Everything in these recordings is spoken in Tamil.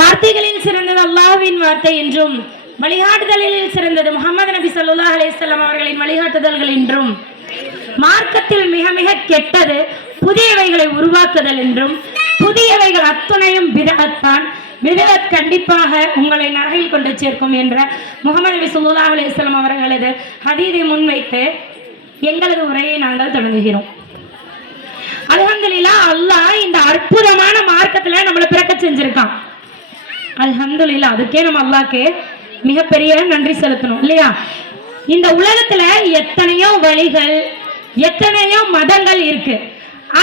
வார்த்தைகளில் சிறந்தது அல்லாஹ்வின் வார்த்தை என்றும் வழிகாட்டுதலில் சிறந்தது முஹம்மது நபி ஸல்லல்லாஹு அலைஹி வஸல்லம் அவர்களின் வழிகாட்டுதல்கள் என்றும் மார்க்கத்தில் மிக மிக கெட்டது புதியவைகளை உருவாக்குதல் என்றும் புதியவைகள் அத்துணையும் பிதஅத்தான் பிதஅத் கண்டிப்பாக உங்களை நரகில் கொண்டு சேர்க்கும் என்ற முஹம்மது நபி ஸல்லல்லாஹு அலைஹி வஸல்லம் அவர்களது ஹதீஸை முன்வைத்து எங்களது உரையை நாங்கள் தொடங்குகிறோம். அல்ஹம்துலில்லாஹ், அல்லாஹ் இந்த அற்புதமான மார்க்கத்துல நம்மளை பிறக்க செஞ்சிருக்கான். அல்ஹம்துலில்லாஹ், அதுக்கே நம்ம அல்லாஹ்க்கு மிகப்பெரிய நன்றி செலுத்தணும் இல்லையா? இந்த உலகத்துல எத்தனையோ வழிகள் எத்தனையோ மதங்கள் இருக்கு.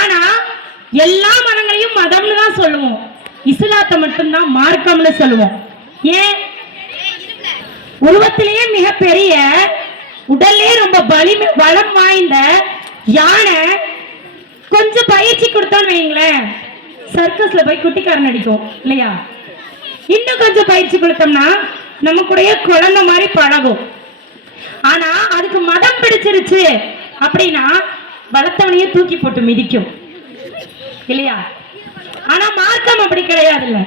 ஆனா எல்லா மதங்களையும் மதம்னு தான் சொல்லுவோம், இஸ்லாத்தை மட்டும்தான் மார்க்கம்னு சொல்லுவோம். ஏன்? உருவத்திலேயே மிகப்பெரிய உடல்லே ரொம்ப பலம் வாய்ந்த யானை கொஞ்சம் பயிற்சி கொடுத்தோன்னு வைங்களேன், சர்க்கஸ்ல போய் குட்டிக்காரன் அடிக்கும் இல்லையா? இன்னும் கொஞ்சம் பயிற்சி கொடுத்தோம்னா நமக்குடைய குழந்தை மாதிரி பழகும். ஆனா அதுக்கு மதம் பிடிச்சிருச்சு அப்படின்னா வளர்த்தவனையே தூக்கி போட்டு மிதிக்கும் இல்லையா? ஆனா மார்க்கம் அப்படி கிடையாதுல்ல.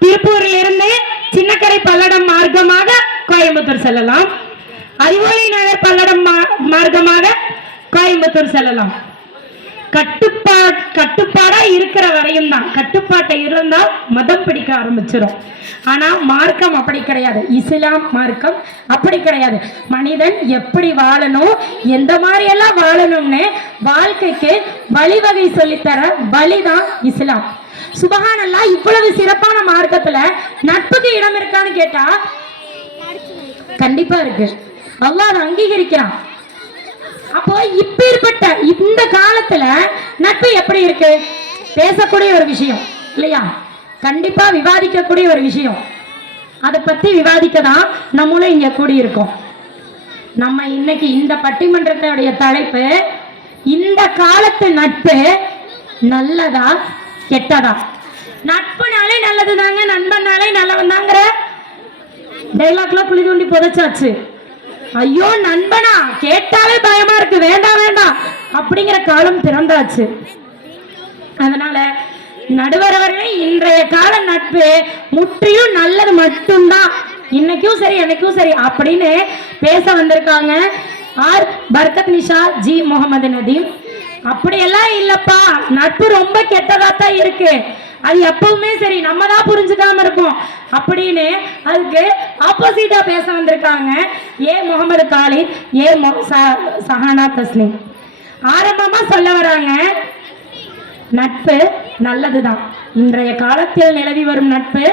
திருப்பூரில் இருந்து சின்னக்கரை பல்லடம் மார்க்கமாக கோயம்புத்தூர் செல்லலாம், அறிவொளி நகர் பல்லடம் மார்க்கமாக கோயம்புத்தூர் செல்லலாம். கட்டுப்பாடா இருக்கிற வரையும் தான். கட்டுப்பாட்டை இருந்தால் மதம் பிடிக்க ஆரம்பிச்சிடும். ஆனா மார்க்கம் அப்படி கிடையாது. இஸ்லாம் மார்க்கம் அப்படி கிடையாது. மனிதன் எப்படி வாழணும், எந்த மாதிரி எல்லாம் வாழணும்னு வாழ்க்கைக்கு வழிவகை சொல்லித்தர வழிதான் இஸ்லாம். சுபஹானல்லாஹ், இவ்வளவு சிறப்பான மார்க்கத்துல நட்புக்கு இடம் இருக்கான்னு கேட்டா கண்டிப்பா இருக்கு. அல்லாஹ் அதை அங்கீகரிக்கிறான். அப்போ இப்பேற்பட்ட இந்த காலத்துல நட்பு எப்படி இருக்கு? பேசக்கூடிய ஒரு விஷயம் இல்லையா? கண்டிப்பா விவாதிக்கக்கூடிய ஒரு விஷயம். அதை பத்தி விவாதிக்கதான் நம்மளும் இங்க கூடி இருக்கோம். நம்ம இன்னைக்கு இந்த பட்டிமன்றத்தினுடைய தலைப்பு, இந்த காலத்து நட்பு நல்லதா கெட்டதா? நட்புனாலே நல்லதுதாங்க, நண்பனாலே நல்லவன் தாங்கிற டைலாக்ல குழி தூண்டி புதைச்சாச்சு. ஐயோ நண்பனா கேட்டாலே பயமா இருக்கு, வேண்டாம் வேண்டாம் அப்படிங்கிற காலம் திறந்தாச்சு. அதனால நடுவரவர்களே, இன்றைய கால நட்பு முற்றிலும் நல்லது மட்டும்தான். இன்னைக்கும் சரி என்னைக்கும் சரி அப்படின்னு பேச வந்திருக்காங்க ஆர் பர்கத் நிஷா ஜி முகமது நதீம். அப்படியெல்லாம் இல்லப்பா, நட்பு ரொம்ப கெட்டதாத்தான் இருக்கு, அது எப்பவுமே சரி நம்ம தான் புரிஞ்சுக்காம இருப்போம் அப்படின்னு அதுக்கு ஆப்போசிட்டா பேச வந்திருக்காங்க ஏ முகமது காலித், ஏ சஹானா தஸ்லீம். ஆரம்பமா சொல்ல வராங்க, நட்பு நல்லதுதான், இன்றைய காலத்தில் நிலவி வரும் நட்பு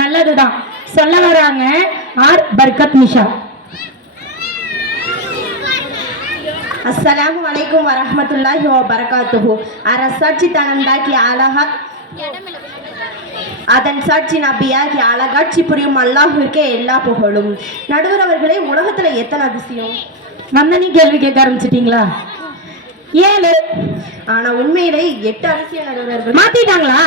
நல்லதுதான் சொல்ல வராங்க ஆர் பர்கத் நிஷா. அஸ்ஸலாமு அலைக்கும் வரஹ்மத்துல்லாஹி வபரகாத்துஹு. அரசாட்சி தனந்தாக்கி அழகா அதன் சாட்சி நபியாகி அழகாட்சி புரியும் அல்லாஹ்விற்கே எல்லா புகழும். நடுவர் அவர்களே, உலகத்துல எத்தனை அதிசயம்? வந்தனி கேள்வி கேட்க ஆரம்பிச்சிட்டீங்களா? 7. ஆனா உண்மையிலே 8 அதிசயம் நடுவர்கள். மாத்திட்டாங்களா?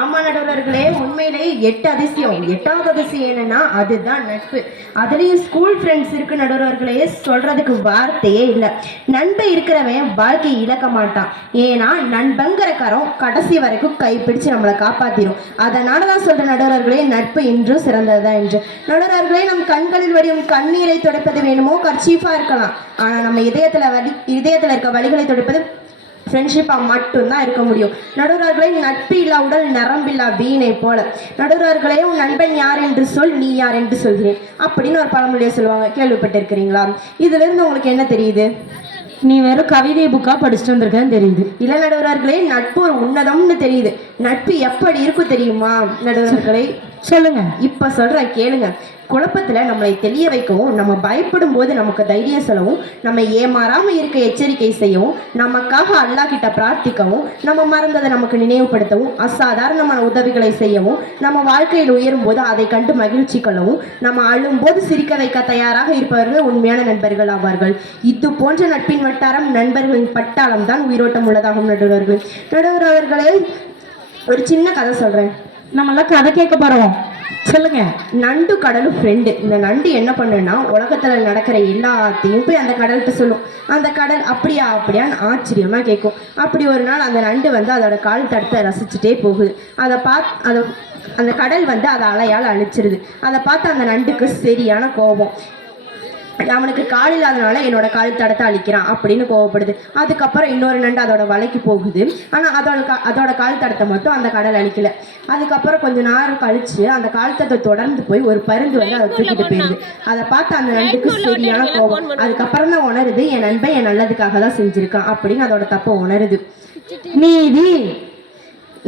ஆமா நடுவர்களே, உண்மையிலே 8 அதிசயம். 8வது அதிசயம் என்னன்னா அதுதான் நட்பு. அதுலயும் ஸ்கூல் ஃப்ரெண்ட்ஸ் இருக்கு நடுவர்களே, சொல்றதுக்கு வார்த்தையே இல்லை. நண்பன் இருக்கிறவன் வாழ்க்கையை இழக்க மாட்டான். ஏன்னா நண்பங்கிற கரம் கடைசி வரைக்கும் கைப்பிடிச்சு நம்மளை காப்பாத்திரும். அதனாலதான் சொல்ற நடுவர்களே, நட்பு இன்றும் சிறந்ததுதான் என்று. நடுவர்களே, நம் கண்களில் வடியும் கண்ணீரை துடைப்பது வேணுமோ கர்ச்சீஃபா இருக்கலாம், ஆனா நம்ம இதயத்துல இருக்க வலிகளை துடைப்பது ஃப்ரெண்ட்ஷிப்பா மட்டும்தான் இருக்க முடியும். நடுவர்களே, நட்பு இல்லா உடல் நரம்பில்லா வீணை போல. நடுவர்களே, உன் நண்பன் யார் என்று சொல், நீ யார் என்று சொல்கிறேன் அப்படின்னு ஒரு பழமொழியை சொல்லுவாங்க, கேள்விப்பட்டிருக்கிறீங்களா? இதுல இருந்து உங்களுக்கு என்ன தெரியுது? நீ வெறும் கவிதை புக்கா படிச்சுட்டு வந்திருக்கேன்னு தெரியுது. இல்ல நடுவர்களே, நட்பு ஒரு உன்னதம்னு தெரியுது. நட்பு எப்படி இருக்கும் தெரியுமா நடுவர்களே? சொல்லுங்க. இப்ப சொல்றேன் கேளுங்க. குழப்பத்துல நம்மளை தெளிய வைக்கவும், நம்ம பயப்படும் போது நமக்கு தைரியம் சொல்லவும், நம்ம ஏமாறாம இருக்க எச்சரிக்கை செய்யவும், நமக்காக அல்லாஹ் கிட்ட பிரார்த்திக்கவும், நம்ம மறந்ததை நமக்கு நினைவுபடுத்தவும், அசாதாரணமான உதவிகளை செய்யவும், நம்ம வாழ்க்கையில் உயரும் போது அதை கண்டு மகிழ்ச்சி கொள்ளவும், நம்ம அழும் போது சிரிக்க வைக்க தயாராக இருப்பவர்கள் உண்மையான நண்பர்கள் ஆவார்கள். இது போன்ற நட்பின் வட்டாரம், நண்பர்களின் பட்டாளம் தான் உயிரோட்டம் உள்ளதாகும். நடுவர்கள் அவர்களே, ஒரு சின்ன கதை சொல்றேன். நம்மளாம் கதை கேட்க போறோம். சொல்லுங்க. நண்டு கடலும் ஃப்ரெண்டு. இந்த நண்டு என்ன பண்ணுன்னா உலகத்துல நடக்கிற எல்லாத்தையும் போய் அந்த கடல்கிட்ட சொல்லும். அந்த கடல் அப்படியா அப்படியான்னு ஆச்சரியமா கேட்கும். அப்படி ஒரு நாள் அந்த நண்டு வந்து அதோட கால் தடத்தை ரசிச்சுட்டே போகுது. அந்த கடல் வந்து அதை அலையால் அழிச்சிருது. அதை பார்த்து அந்த நண்டுக்கு சரியான கோபம். அவனுக்கு கால் இல்லாதனால என்னோட கால் தடத்தை அழிக்கிறான் அப்படின்னு கோவப்படுது. அதுக்கப்புறம் இன்னொரு நண்டு அதோட வலைக்கு போகுது. ஆனால் அதோட கால் தடத்தை மட்டும் அந்த கடல் அழிக்கல. அதுக்கப்புறம் கொஞ்ச நேரம் கழிச்சு அந்த கால் தடத்தை தொடர்ந்து போய் ஒரு பருந்து வந்து அதை தூக்கிட்டு போயிடுது. அதை பார்த்து அந்த நண்டுக்கு சரியான கோபம். அதுக்கப்புறம் தான் உணருது, என் நண்பன் என் நல்லதுக்காக தான் செஞ்சிருக்கான் அப்படின்னு அதோட தப்பை உணருது. நீதி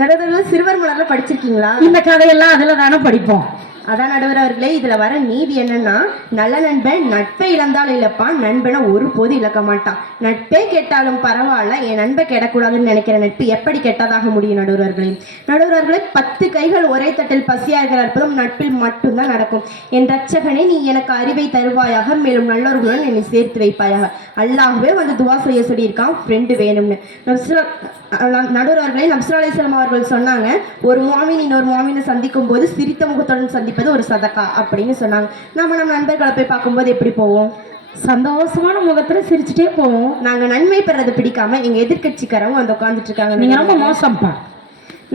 நடுவர்கள் சிறுவர் மலர்ல படிச்சிருக்கீங்களா? இந்த கதையெல்லாம் அதுல தானே படிப்போம். அதான் நடுவர் அவர்களே, இதுல வர நீதி என்னன்னா, நல்ல நண்பன் நட்பை இழந்தால் இழப்பான், நண்பனை ஒருபோது இழக்க மாட்டான். நட்பே கெட்டாலும் பரவாயில்ல, என் நண்பை கெடக்கூடாதுன்னு நினைக்கிற நட்பு எப்படி கெட்டதாக முடியும்? நடுவர்களே 10 கைகள் ஒரே தட்டில் பசியா இருக்கிற அற்புதம் நட்பில் மட்டும்தான் நடக்கும். என் ரட்சகனே, நீ எனக்கு அறிவை தருவாயாக, மேலும் நல்லவர்களுடன் என்னை சேர்த்து வைப்பாயாக. அல்லாஹ்வே வந்து துவா செய்ய சொல்லியிருக்கான் ஃப்ரெண்டு வேணும்னு. நடுவர்களே, நபி ஸல்லல்லாஹு அலைஹி வஸல்லம் அவர்கள் சொன்னாங்க, ஒரு முஃமின் இன்னொரு முஃமினை சந்திக்கும் போது சிரித்த முகத்துடன் சந்திப்பது ஒரு சதக்கா அப்படின்னு சொன்னாங்க. நம்ம நண்பர்களை போய் பார்க்கும்போது எப்படி போவோம்? சந்தோஷமான முகத்துல சிரிச்சுட்டே போவோம். நாங்க நன்மை பெறதை பிடிக்காம எங்க எதிர்கட்சிக்காரங்க வந்து உட்காந்துட்டு இருக்காங்க. நீங்க ரொம்ப மோசம்ப்பா.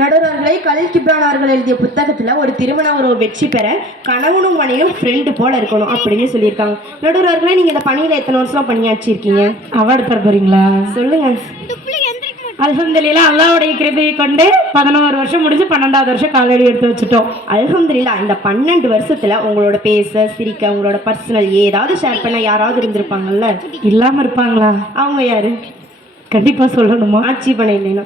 நடுவர்களை கலீல் கிப்ரான் அவர்கள் எழுதிய புத்தகத்துல ஒரு திருமண உறவு வெற்றி பெற கணவனும் மனைவியும் ஃப்ரெண்டு போல இருக்கணும் அப்படின்னு சொல்லியிருக்காங்க. நடுவர்களை நீங்க இந்த பணியில எத்தனை வருஷம் பணியாற்றி இருக்கீங்க? அவார்டு தர போறீங்களா? சொல்லுங்க. அல்ஹம்துலில்லாஹ், அல்லாஹ்வுடைய கிருபையை கொண்டு 11 வருஷம் முடிஞ்சு 12வது வருஷம் காலடி எடுத்து வச்சுட்டோம். அல்ஹம்துலில்லாஹ். இந்த 12 வருஷத்துல உங்களோட பேச, சிரிக்க, உங்களோட பர்சனல் ஏதாவது ஷேர் பண்ண யாராவது இருந்திருப்பாங்கல்ல? இல்லாம இருப்பாங்களா? அவங்க யாரு? கண்டிப்பா சொல்லணுமா? ஆட்சி பண்ண இல்லைன்னா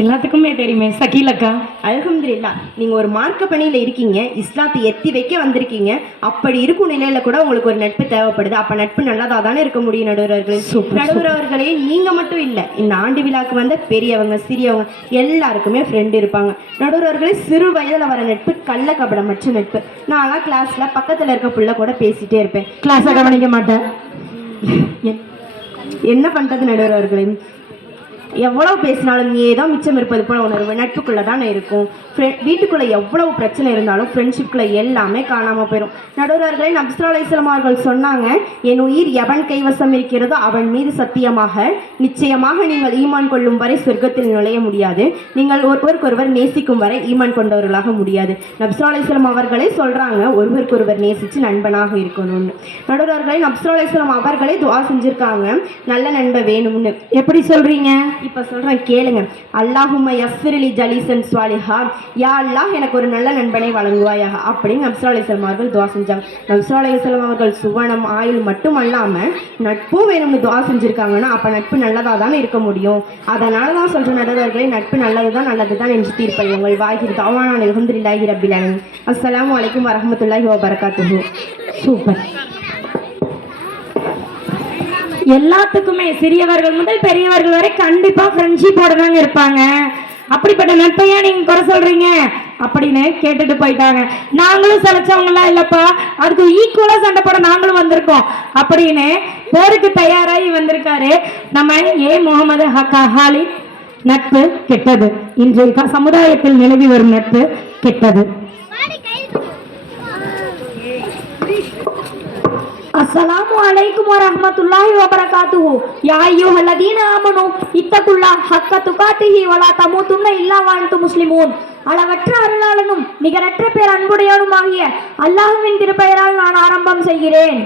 எல்லாத்துக்குமே தெரியுமே, சகீலக்கா. அல்ஹம்துலில்லாஹ். நீங்க ஒரு மார்க்க பணியில இருக்கீங்க, இஸ்லாத்தை எத்தி வைக்க வந்திருக்கீங்க. அப்படி இருக்கும் நிலையில கூட உங்களுக்கு ஒரு நட்பு தேவைப்படுது. அப்ப நட்பு நல்லதா தானே இருக்க முடியும்? நடுவர்களே நீங்க மட்டும் இல்ல, இந்த ஆண்டு விழாக்கு வந்த பெரியவங்க சிறியவங்க எல்லாருக்குமே ஃப்ரெண்ட் இருப்பாங்க. நடுவர்களே, சிறு வயதுல வர நட்பு கள்ள கபடமற்ற நட்பு. நான்லாம் கிளாஸ்ல பக்கத்துல இருக்க புள்ள கூட பேசிட்டே இருப்பேன், கிளாஸை கவனிக்க மாட்டேன். என்ன பண்றது நடுவர்களே? எவ்வளவு பேசினாலும் ஏதோ மிச்சம் இருப்பது போல உணர்வு நட்புக்குள்ள தானே இருக்கும். வீட்டுக்குள்ள எவ்வளவு பிரச்சனை இருந்தாலும் ஃப்ரெண்ட்ஷிப்குள்ள எல்லாமே காணாம போயிடும். நடுவர்களே, நபி ஸல்லல்லாஹு அலைஹி வஸல்லம் அவர்கள் சொன்னாங்க, என் உயிர் எவன் கைவசம் இருக்கிறதோ அவன் மீது சத்தியமாக நிச்சயமாக நீங்கள் ஈமான் கொள்ளும் வரை சொர்க்கத்தில் நுழைய முடியாது, நீங்கள் ஒருவருக்கொருவர் நேசிக்கும் வரை ஈமான் கொண்டவர்களாக முடியாது. நபி ஸல்லல்லாஹு அலைஹி வஸல்லம் அவர்களே சொல்றாங்க, ஒருவருக்கொருவர் நேசிச்சு நண்பனாக இருக்கணும்னு. நடுவர்களே, நபி ஸல்லல்லாஹு அலைஹி வஸல்லம் அவர்களே துஆ செஞ்சிருக்காங்க, நல்ல நண்பன் வேணும்னு. எப்படி சொல்றீங்க? இப்ப சொல்றேன் கேளுங்க. அல்லாஹும்ம யஸ்ஸிர்லி ஜலீசன் ஸாலிஹா, யா அல்லாஹ் எனக்கு ஒரு நல்ல நண்பனை வழங்குவாயாக அப்படின்னு நபி ஸல்லல்லாஹு அலைஹி வஸல்லம் அவர்கள் துஆ செஞ்சாங்க. நபி ஸல்லல்லாஹு அலைஹி வஸல்லம் அவர்கள் சுவனம் ஆயுள் மட்டும் அல்லாம நட்பும் வேணும்னு துஆ செஞ்சிருக்காங்கன்னா அப்ப நட்பு நல்லதா தானே இருக்க முடியும். அதனாலதான் சொல்ற நடுவர்களே, நட்பு நல்லதுதான் என்று தீர்ப்பை உங்கள் வாய்கிற தாவான அல்ஹம்துலில்லாஹி ரப்பில் ஆலமீன். அஸ்ஸலாமு அலைக்கும் வரஹ்மத்துல்லாஹி வபரகாத்துஹு. சூப்பர். எல்லாத்துக்குமே சிறியவர்கள் முதல் பெரியவர்கள் வரை கண்டிப்பா ஃப்ரெண்ட்ஷிப்போட தாங்க இருப்பாங்க. அப்படிப்பட்ட நட்பையா நீங்க குறை சொல்றீங்க அப்படின்னு கேட்டுட்டு போயிட்டாங்க. நாங்களும் சளைச்சவங்கலாம் இல்லப்பா, அதுக்கு ஈக்குவலா சண்டை போட நாங்களும் வந்திருக்கோம் அப்படின்னு போருக்கு தயாராகி வந்திருக்காரு நம்ம முகமது ஹாலித். நட்பு கெட்டது, இன்றைய சமுதாயத்தில் நிலவி வரும் நட்பு கெட்டது. அஸ்ஸலாமு அலைக்கும் வரஹ்மத்துல்லாஹி வபரகாத்துஹு. யா அய்யுஹல்லதீன ஆமனூ இத்தகுல்லாஹ ஹக்க துகாத்திஹி வலா தமூதுன்ன இல்லா வ அன்தும் முஸ்லிமூன். அளவற்ற அருளாளனும் நிகரற்ற பேர் அன்புடையவனுமாகிய அல்லாஹ்வின் திருப்பெயரால் நான் ஆரம்பம் செய்கிறேன்.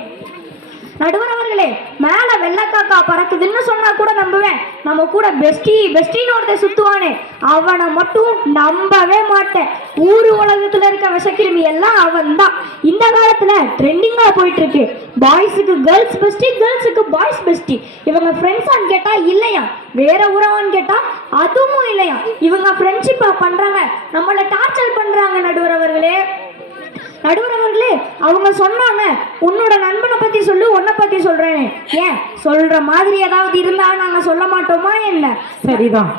நடுவர் அவர்களே, மேல வெள்ளக்காக்கா பறக்குதுன்னு சொன்னா கூட நம்புவேன். நம்ம கூட பெஸ்டின்னு ஒருத்தர் சுத்துவானே, அவனை மட்டும் நம்பவே மாட்டேன். ஊரு உலகத்துல இருக்க விஷக்கிருமி எல்லாம் அவன் தான். இந்த காலத்துல ட்ரெண்டிங்கா போயிட்டு இருக்கு, பாய்ஸுக்கு கேர்ள்ஸ் பெஸ்டி, கேர்ள்ஸுக்கு பாய்ஸ் பெஸ்டி. இவங்க ஃப்ரெண்ட்ஸான்னு கேட்டா இல்லையா, வேற உறவான்னு கேட்டா அதுவும் இல்லையா. இவங்க ஃப்ரெண்ட்ஷிப்பா பண்றாங்க, நம்மளை டார்ச்சர் பண்றாங்க. நடுவர் அவர்களே, அவங்க சொன்னாங்க, உன்னோட நண்பனை பத்தி சொல்லு, உன்னை பத்தி சொல்றேன்னு. ஏன் சொல்ற மாதிரி ஏதாவது இருந்தா நாங்க சொல்ல மாட்டோமா என்ன? சரிதான்.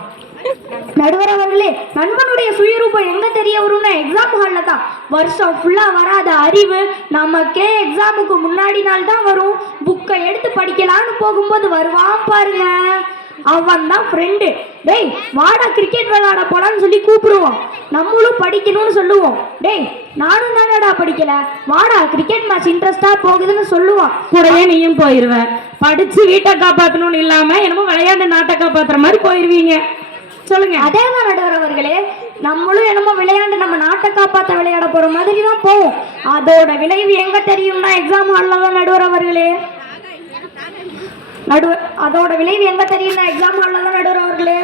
நடுவர் அவர்களே, நண்பனுடைய சுயரூபம் எங்க தெரிய வரும்னா எக்ஸாம் ஹால்ல தான். வருஷம் ஃபுல்லா வராத அறிவு நமக்கே எக்ஸாமுக்கு முன்னாடி நாள் தான் வரும். புக்கை எடுத்து படிக்கலான்னு போகும்போது வருவான் பாருங்க, அவன் தான் ஃப்ரெண்டு. டேய் வாடா கிரிக்கெட் விளையாட போலான்னு சொல்லி கூப்பிடுவோம். நம்மளும் படிக்கணும்னு சொல்லுவோம். டேய் நானும் தானடா படிக்கல, வாடா கிரிக்கெட் மேட்ச் இன்ட்ரெஸ்டா போகுதுன்னு சொல்லுவான். கூடவே நீயும் போயிருவ. படிச்சு வீட்டை காப்பாற்றணும்னு இல்லாம என்னமோ விளையாண்டு நாட்டை காப்பாத்துற மாதிரி போயிருவீங்க. சொல்லுங்க. அதே தான் நடுவர் அவர்களே, நம்மளும் என்னமோ விளையாண்டு நம்ம நாட்டை காப்பாற்ற விளையாட போற மாதிரி தான் போவோம். அதோட விளைவு எங்க தெரியும்னா எக்ஸாம் ஹாலில் தான் நடுவர் அவர்களே. அதோட விளைவு எங்க தெரியும்னா எக்ஸாம் ஹாலில் தான் நடுவர் அவர்களே.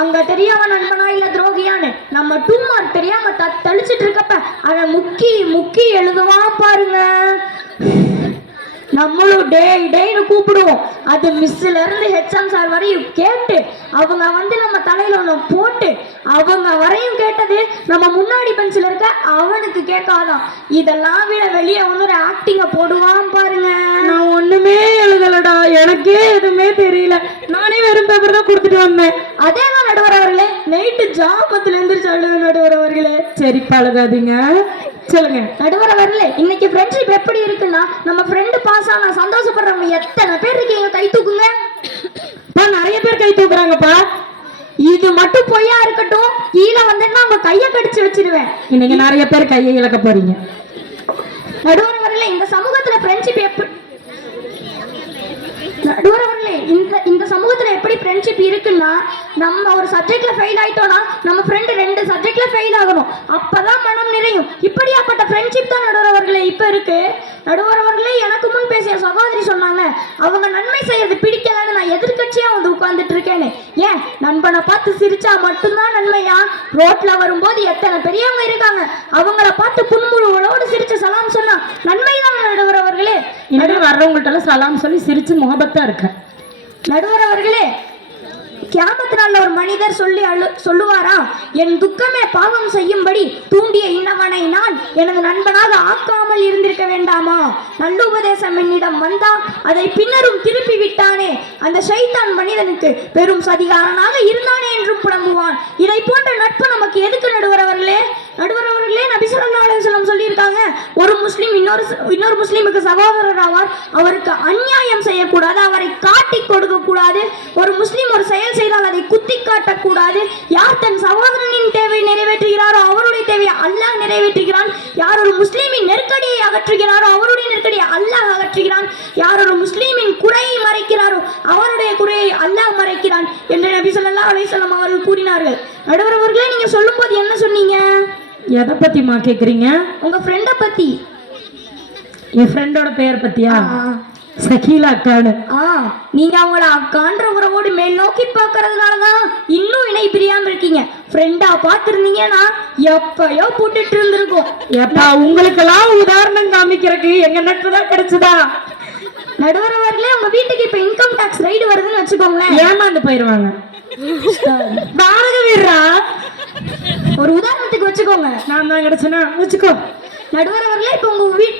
அங்க தெரியாம நண்பனா இல்ல துரோகியான்னு நம்ம 2 மார்க் தெரியாம தளிச்சிட்டு இருக்கப்ப அவன் முக்கி எழுதுவான் பாருங்க. நம்மளும் டேய்னு கூப்பிடுவோம். அது மிஸ்ல இருந்து ஹெச்எம் சார் வரையும் கேட்டு அவங்க வந்து நம்ம தலையில ஒன்று போட்டு அவங்க வரையும் கேட்டது நம்ம முன்னாடி பெஞ்சில் இருக்க அவனுக்கு கேட்காதான். இதெல்லாம் விட வெளியே வந்து ஒரு ஆக்டிங்க போடுவான் பாருங்க. நான் ஒண்ணுமே எழுதலடா, எனக்கே எதுவுமே தெரியல, நானே வெறும் பேப்பர் தான் கொடுத்துட்டு வந்தேன். அதே தான் நடுவர் அவர்களே, நைட்டு ஜாமத்துல எந்திரிச்சு அழுது நடுவர் அவர்களே. சரி பழகாதீங்க, சொல்லுங்க. நடுவர் அவர்களே, இன்னைக்கு ஃப்ரெண்ட்ஷிப் எப்படி இருக்குன்னா நம்ம ஃப்ரெண்டு பாஸ் ஆனா சந்தோஷப்படுறவங்க எத்தனை பேர் இருக்கீங்க? கை தூக்குங்க. நிறைய பேர் கை தூக்குறாங்கப்பா. இது மட்டும் பொய்யா இருக்கட்டும், கீழே வந்துன்னா உங்க கையை கடிச்சு வச்சிருவேன். இன்னைக்கு நிறைய பேர் கையை இழக்க போறீங்க. நடுவர் அவர்களே, இந்த சமூகத்துல ஃப்ரெண்ட்ஷிப் எப்படி நடுவர் அவர்களே இந்த சமூகத்துல எப்படி ஃப்ரெண்ட்ஷிப் இருக்குன்னா நம்ம ஒரு சப்ஜெக்ட்ல ஃபெயில் ஆயிட்டோம்னா நம்ம ஃப்ரெண்டு 2 சப்ஜெக்ட்ல ஃபெயில் ஆகணும், அப்பதான் மனம் நிறையும். இப்படியாப்பட்ட ஃப்ரெண்ட்ஷிப் தான் நடுவர் அவர்களே இப்ப இருக்கு. நடுவர் அவர்களே, எனக்கு முன் பேசிய சகோதரி சொன்னாங்க அவங்க நன்மை செய்யறது பிடிக்கலன்னு நான் எதிர்கட்சியா வந்து உட்கார்ந்துட்டு இருக்கேன்னு. ஏன் நண்பனை பார்த்து சிரிச்சா மட்டும்தான் நன்மையா? ரோட்ல வரும்போது எத்தனை பெரியவங்க இருக்காங்க, அவங்கள பார்த்து புன்முழுவலோடு சிரிச்சு சலாம் சொன்னா நன்மைதான் நடுவர் அவர்களே. இனிமே வர்றவங்கள்ட்ட சலாம் சொல்லி சிரிச்சு முகபத்தா இருக்க. நடுவர் அவர்களே, கியாமத் நாள்ல ஒரு மனிதர் சொல்லுவாரா, என் துக்கமே பாவம் செய்யும்படி தூண்டிய இன்னவனை நான் எனது நண்பனாக ஆக்காமல் இருந்திருக்க வேண்டாமா? நல்லுபதேசம் என்னிடம் வந்தா அதை பின்னரும் திருப்பி விட்டானே, அந்த ஷைத்தான் மனிதனுக்கு பெரும் சதிகாரனாக இருந்தானே என்றும் புலம்புவான். இதை போன்ற நட்பு நமக்கு எதுக்கு நடுவர் அவர்களே? நடுவர் அவர்களே, நபி ஸல்லல்லாஹு அலைஹி வஸல்லம் சொல்லியிருக்காங்க, ஒரு முஸ்லிம் இன்னொரு முஸ்லிமுக்கு சகோதரர் ஆவார், அவருக்கு அநியாயம் செய்யக்கூடாது, அவரை காட்டி கொடுக்க கூடாது, ஒரு முஸ்லிம் ஒரு செயல் செய்தால் அதை குத்தி காட்டக்கூடாது, யார் தன் சகோதரனின் தேவை நிறைவேற்றுகிறாரோ அவருடைய தேவையை அல்லாஹ் நிறைவேற்றுகிறான், யார் ஒரு முஸ்லிமின் நெருக்கடியை அகற்றுகிறாரோ அவருடைய நெருக்கடியை அல்லாஹ் அகற்றுகிறான், யார் ஒரு முஸ்லிமின் குறையை மறைக்கிறாரோ அவருடைய குறையை அல்லாஹ் மறைக்கிறான் என்று நபி ஸல்லல்லாஹு அலைஹி வஸல்லம் அவர்கள் கூறினார்கள். நடுவர் அவர்களே, நீங்க சொல்லும் போது என்ன சொன்னீங்க? எதை பத்திமா கேக்குறீங்க? உங்க ஃப்ரெண்ட பத்தி. என் ஃப்ரெண்டோட பெயர் பத்தியா? சகீலா அக்கானு. நீங்க அவங்கள அக்கான்ற உறவோடு மேல் நோக்கி பார்க்கறதுனாலதான் இன்னும் இணை பிரியாம இருக்கீங்க. ஃப்ரெண்டா பார்த்திருந்தீங்கன்னா எப்பயோ போட்டுட்டு இருந்திருக்கும். எப்பா உங்களுக்கெல்லாம் உதாரணம் காமிக்கிறதுக்கு எங்க நட்பு தான் கிடைச்சதா? நடுவர் அவர்களே, உங்க வீட்டுக்கு இப்ப இன்கம் டாக்ஸ் ரைடு வருதுன்னு வச்சுக்கோங்களேன், ஏமாந்து போயிருவாங்க. பாருங்க வீரா, ஒரு உதாரணத்துக்கு வச்சுக்கோங்க, நான் தான் கிடைச்சேன்னா வச்சுக்கோ. நடுவர் அவர்களே, இப்போ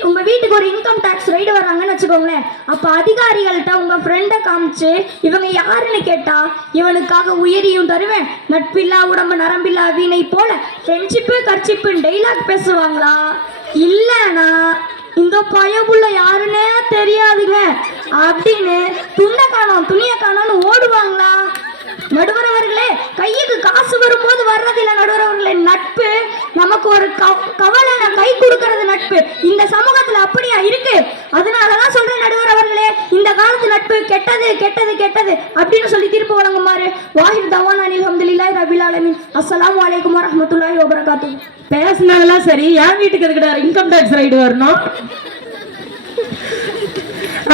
உங்க வீட்டுக்கு ஒரு இன்கம் டாக்ஸ் ரைடு வர்றாங்கன்னு வச்சுக்கோங்களேன், அப்ப அதிகாரிகள்கிட்ட உங்க ஃப்ரெண்டை காமிச்சு இவங்க யாருன்னு கேட்டா இவனுக்காக உயிரியும் தருவேன், நட்பில்லா உடம்பு நரம்பில்லா வீணை போல ஃப்ரெண்ட்ஷிப்பு கர்ச்சிப்பு டைலாக் பேசுவாங்களா? இல்லைன்னா இந்த பயபுள்ள யாருன்னே தெரியாதுங்க அப்படின்னு துணியை காணோம்னு ஓடுவாங்களா? நடுவர் அவர்களே, கையுக்கு காசு வரும்போது வர்றதில்லை நடுவர் அவர்களே நட்பு. நமக்கு ஒரு கவலை கை கொடுக்கறது நட்பு. இந்த சமூகத்துல அப்படியா இருக்கு? அதனாலதான் சொல்றேன் நடுவர் அவர்களே, இந்த காலத்து நட்பு கெட்டது கெட்டது கெட்டது அப்படின்னு சொல்லி தீர்ப்பு வழங்குமாறு. வாஹிர் தவான் அல்ஹம்துலில்லாஹி ரபில் ஆலமீன். அஸ்ஸலாமு அலைக்கும் வரஹ்மத்துல்லாஹி வபரகாத்துஹு. பேசினதெல்லாம் சரி, என் வீட்டுக்கு எதுக்குடா இன்கம் டாக்ஸ் ரைடு வரணும்?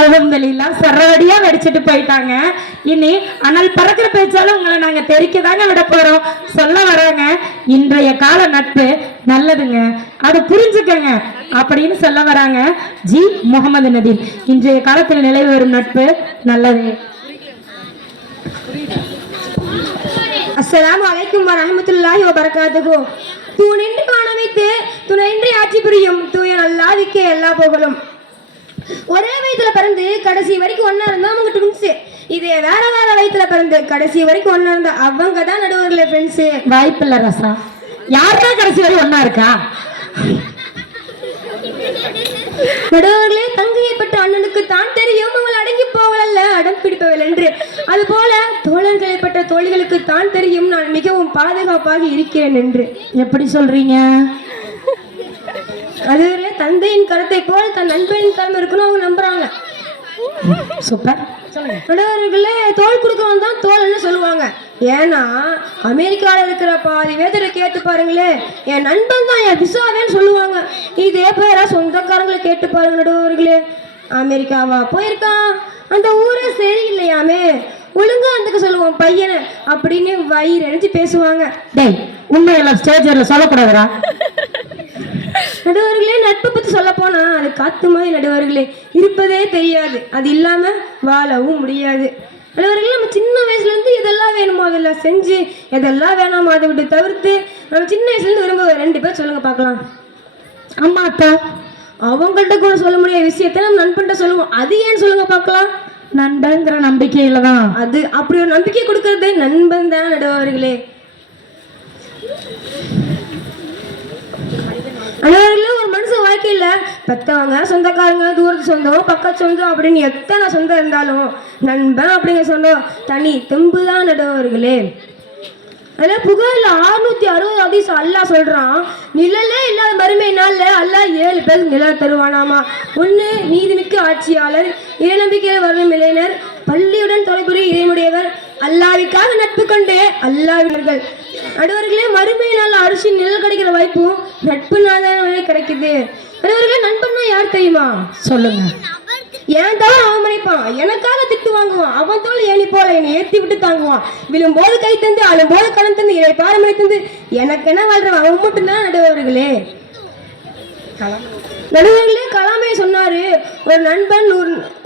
அல்ஹம்துலில்லாஹ் சரவடியா வெடிச்சிட்டு போயிட்டாங்க. இனி அனல் பறக்கிற பேச்சாலும் உங்களை நாங்க தெரிக்க தாங்க விட போறோம். சொல்ல வராங்க, இன்றைய கால நட்பு நல்லதுங்க, அதை புரிஞ்சுக்கங்க அப்படின்னு சொல்ல வராங்க ஜி முகமது நதீம். இன்றைய காலத்தில் நிலவி வரும் நட்பு நல்லது. அஸ்ஸலாமு அலைக்கும் வரஹ்மத்துல்லாஹி வபரகாத்துஹு. தூணின்றி காணமைத்து துணையின்றி ஆட்சி புரியும் தூய அல்லாஹ்வுக்கே எல்லா புகழும். ஒரே வயதுல பிறந்து கடைசி வரைக்கும் ஒன்னா இருந்தா அவங்க ட்வின்ஸ். இதே வேற வேற வயதுல பிறந்து கடைசி வரைக்கும் ஒன்னா இருந்தா அவங்க தான் நடுவர்களே ஃப்ரெண்ட்ஸ். வாய்ப்பில்லை ரசா, யாருதான் கடைசி வரை ஒன்னா இருக்கா? நடுவர்களே, தங்கையை பற்றி அண்ணனுக்கு தான் தெரியும், அவள் அடங்கி போவள் அல்ல, அடம் பிடிப்பவள் என்று. அதுபோல தோழர்களை பற்ற தோழிகளுக்கு தான் தெரியும், நான் மிகவும் பாதுகாப்பாக இருக்கிறேன் என்று. எப்படி சொல்றீங்க? அதுவரை தந்தையின் கருத்தை போல் தன் நண்பனின் கரம் இருக்கணும் அவங்க நம்புறாங்க. சூப்பர். நடுவர்களே, தோல் கொடுக்கணும் தான் தோல்னு சொல்லுவாங்க. ஏன்னா அமெரிக்காவில் இருக்கிற பாதி வேதரை கேட்டு பாருங்களே, என் நண்பன் தான் என் விசாவேன்னு சொல்லுவாங்க. இதே பேரா சொந்தக்காரங்களை கேட்டு பாருங்க நடுவர்களே. அமெரிக்காவா போயிருக்கான், அந்த ஊரே சரியில்லையாமே, ஒழுங்கா அதுக்கு சொல்லுவோம் பையனை அப்படின்னு வயிறு அடிச்சு பேசுவாங்க. டேய், உண்மையெல்லாம் ஸ்டேஜர்ல சொல்லக்கூடாதுடா. நடுவர்களே, நட்பை பத்தி சொல்ல போனா அது காத்து மாதிரி நடுவர்களே, இருப்பதே தெரியாது, அது இல்லாம வாழவும் முடியாது. நடுவர்களே, நம்ம சின்ன வயசுல இருந்து எதெல்லாம் வேணுமோ அதெல்லாம் செஞ்சு, எதெல்லாம் வேணாமோ அதை விட்டு தவிர்த்து நம்ம சின்ன வயசுல இருந்து விரும்ப 2 பேர் சொல்லுங்க பார்க்கலாம். அம்மா அத்தா. அவங்கள்ட்ட கூட சொல்ல முடியாத விஷயத்த நம்ம நண்பன்ட்ட சொல்லுவோம். அது ஏன்னு சொல்லுங்க பார்க்கலாம். நண்பங்கிற நம்பிக்கையில தான். அது அப்படி ஒரு நம்பிக்கை கொடுக்கறது நண்பன் தான் நடுவர்களே. நடுவர்களே, ஒரு மனுஷன் வாழ்க்கையில பெத்தவங்க, சொந்தக்காரங்க, தூரத்து சொந்தம், பக்கத்து சொந்தம் அப்படின்னு எத்தனை சொந்தம் இருந்தாலும் நண்பன் அப்படிங்கிற சொந்தம் தனி தெம்பு தான் நடுவர்களே. அதுல புகார்ல 660 அதிசம் அல்லாஹ் சொல்றான், நிழலே இல்லாத மறுமை நாள்ல அல்லாஹ் 7 பேர் நிழல் தருவானாமா. 1 நீதிமிக்க ஆட்சியாளர், இறைநம்பிக்கையில வரும் இளைஞர், பள்ளியுடன் தொடர்புடைய இறைமுடையவர், அல்லாவிற்காக நட்பு கொண்டே அல்லாவினர்கள். நடுவர்களே, மறுமை நாள் அரிசி நிழல் கிடைக்கிற வாய்ப்பும் நட்பு நாள் கிடைக்குது. நடுவர்களே, நண்பன்னா யார் தெரியுமா? சொல்லுங்க. ஏன் தவிர அவன் மன்னிப்பான், எனக்காக திட்டு வாங்குவான், அவன் தோல் ஏணி போல என்னை ஏற்றி விட்டு தாங்குவான், விழும்போது கை தந்து அழும்போது கடன் தந்து இதை பாரமணி தந்து எனக்கு என்ன வாழ்றவன் அவன் மட்டும்தான். நடுவர்களே, நடுவர்களே, கலாமே சொன்னாரு, ஒரு நண்பன்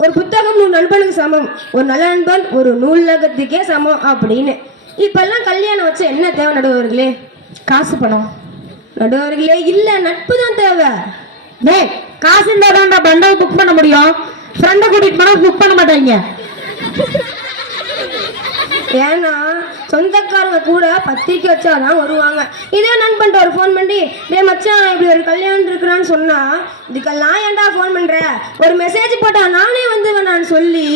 ஒரு புத்தகம் 100 நண்பனுக்கு சமம், ஒரு நல்ல நண்பன் ஒரு நூலகத்துக்கே சமம் அப்படின்னு. இப்பெல்லாம் கல்யாணம் வச்ச என்ன தேவை நடுவர்களே? காசு பணம் நடுவர்களே, இல்ல நட்பு தான் தேவை. டேய், காசு இருந்தா பண்டாவை புக் பண்ண முடியும், ஃப்ரெண்டை கூட்டிட்டு போனா புக் பண்ண மாட்டாங்க. ஏன்னா சொந்தக்காரங்க கூட பத்திரிக்கை வச்சாதான் வருவாங்க. இதே நண்பன்ட்டு ஒரு ஃபோன் பண்ணி, டே மச்சான் இப்படி ஒரு கல்யாணம் இருக்கிறான்னு சொன்னா, இதுக்கெல்லாம் ஏன்டா ஃபோன் பண்ற, ஒரு மெசேஜ் போட்டா நானே வந்து வேணான்னு சொல்லி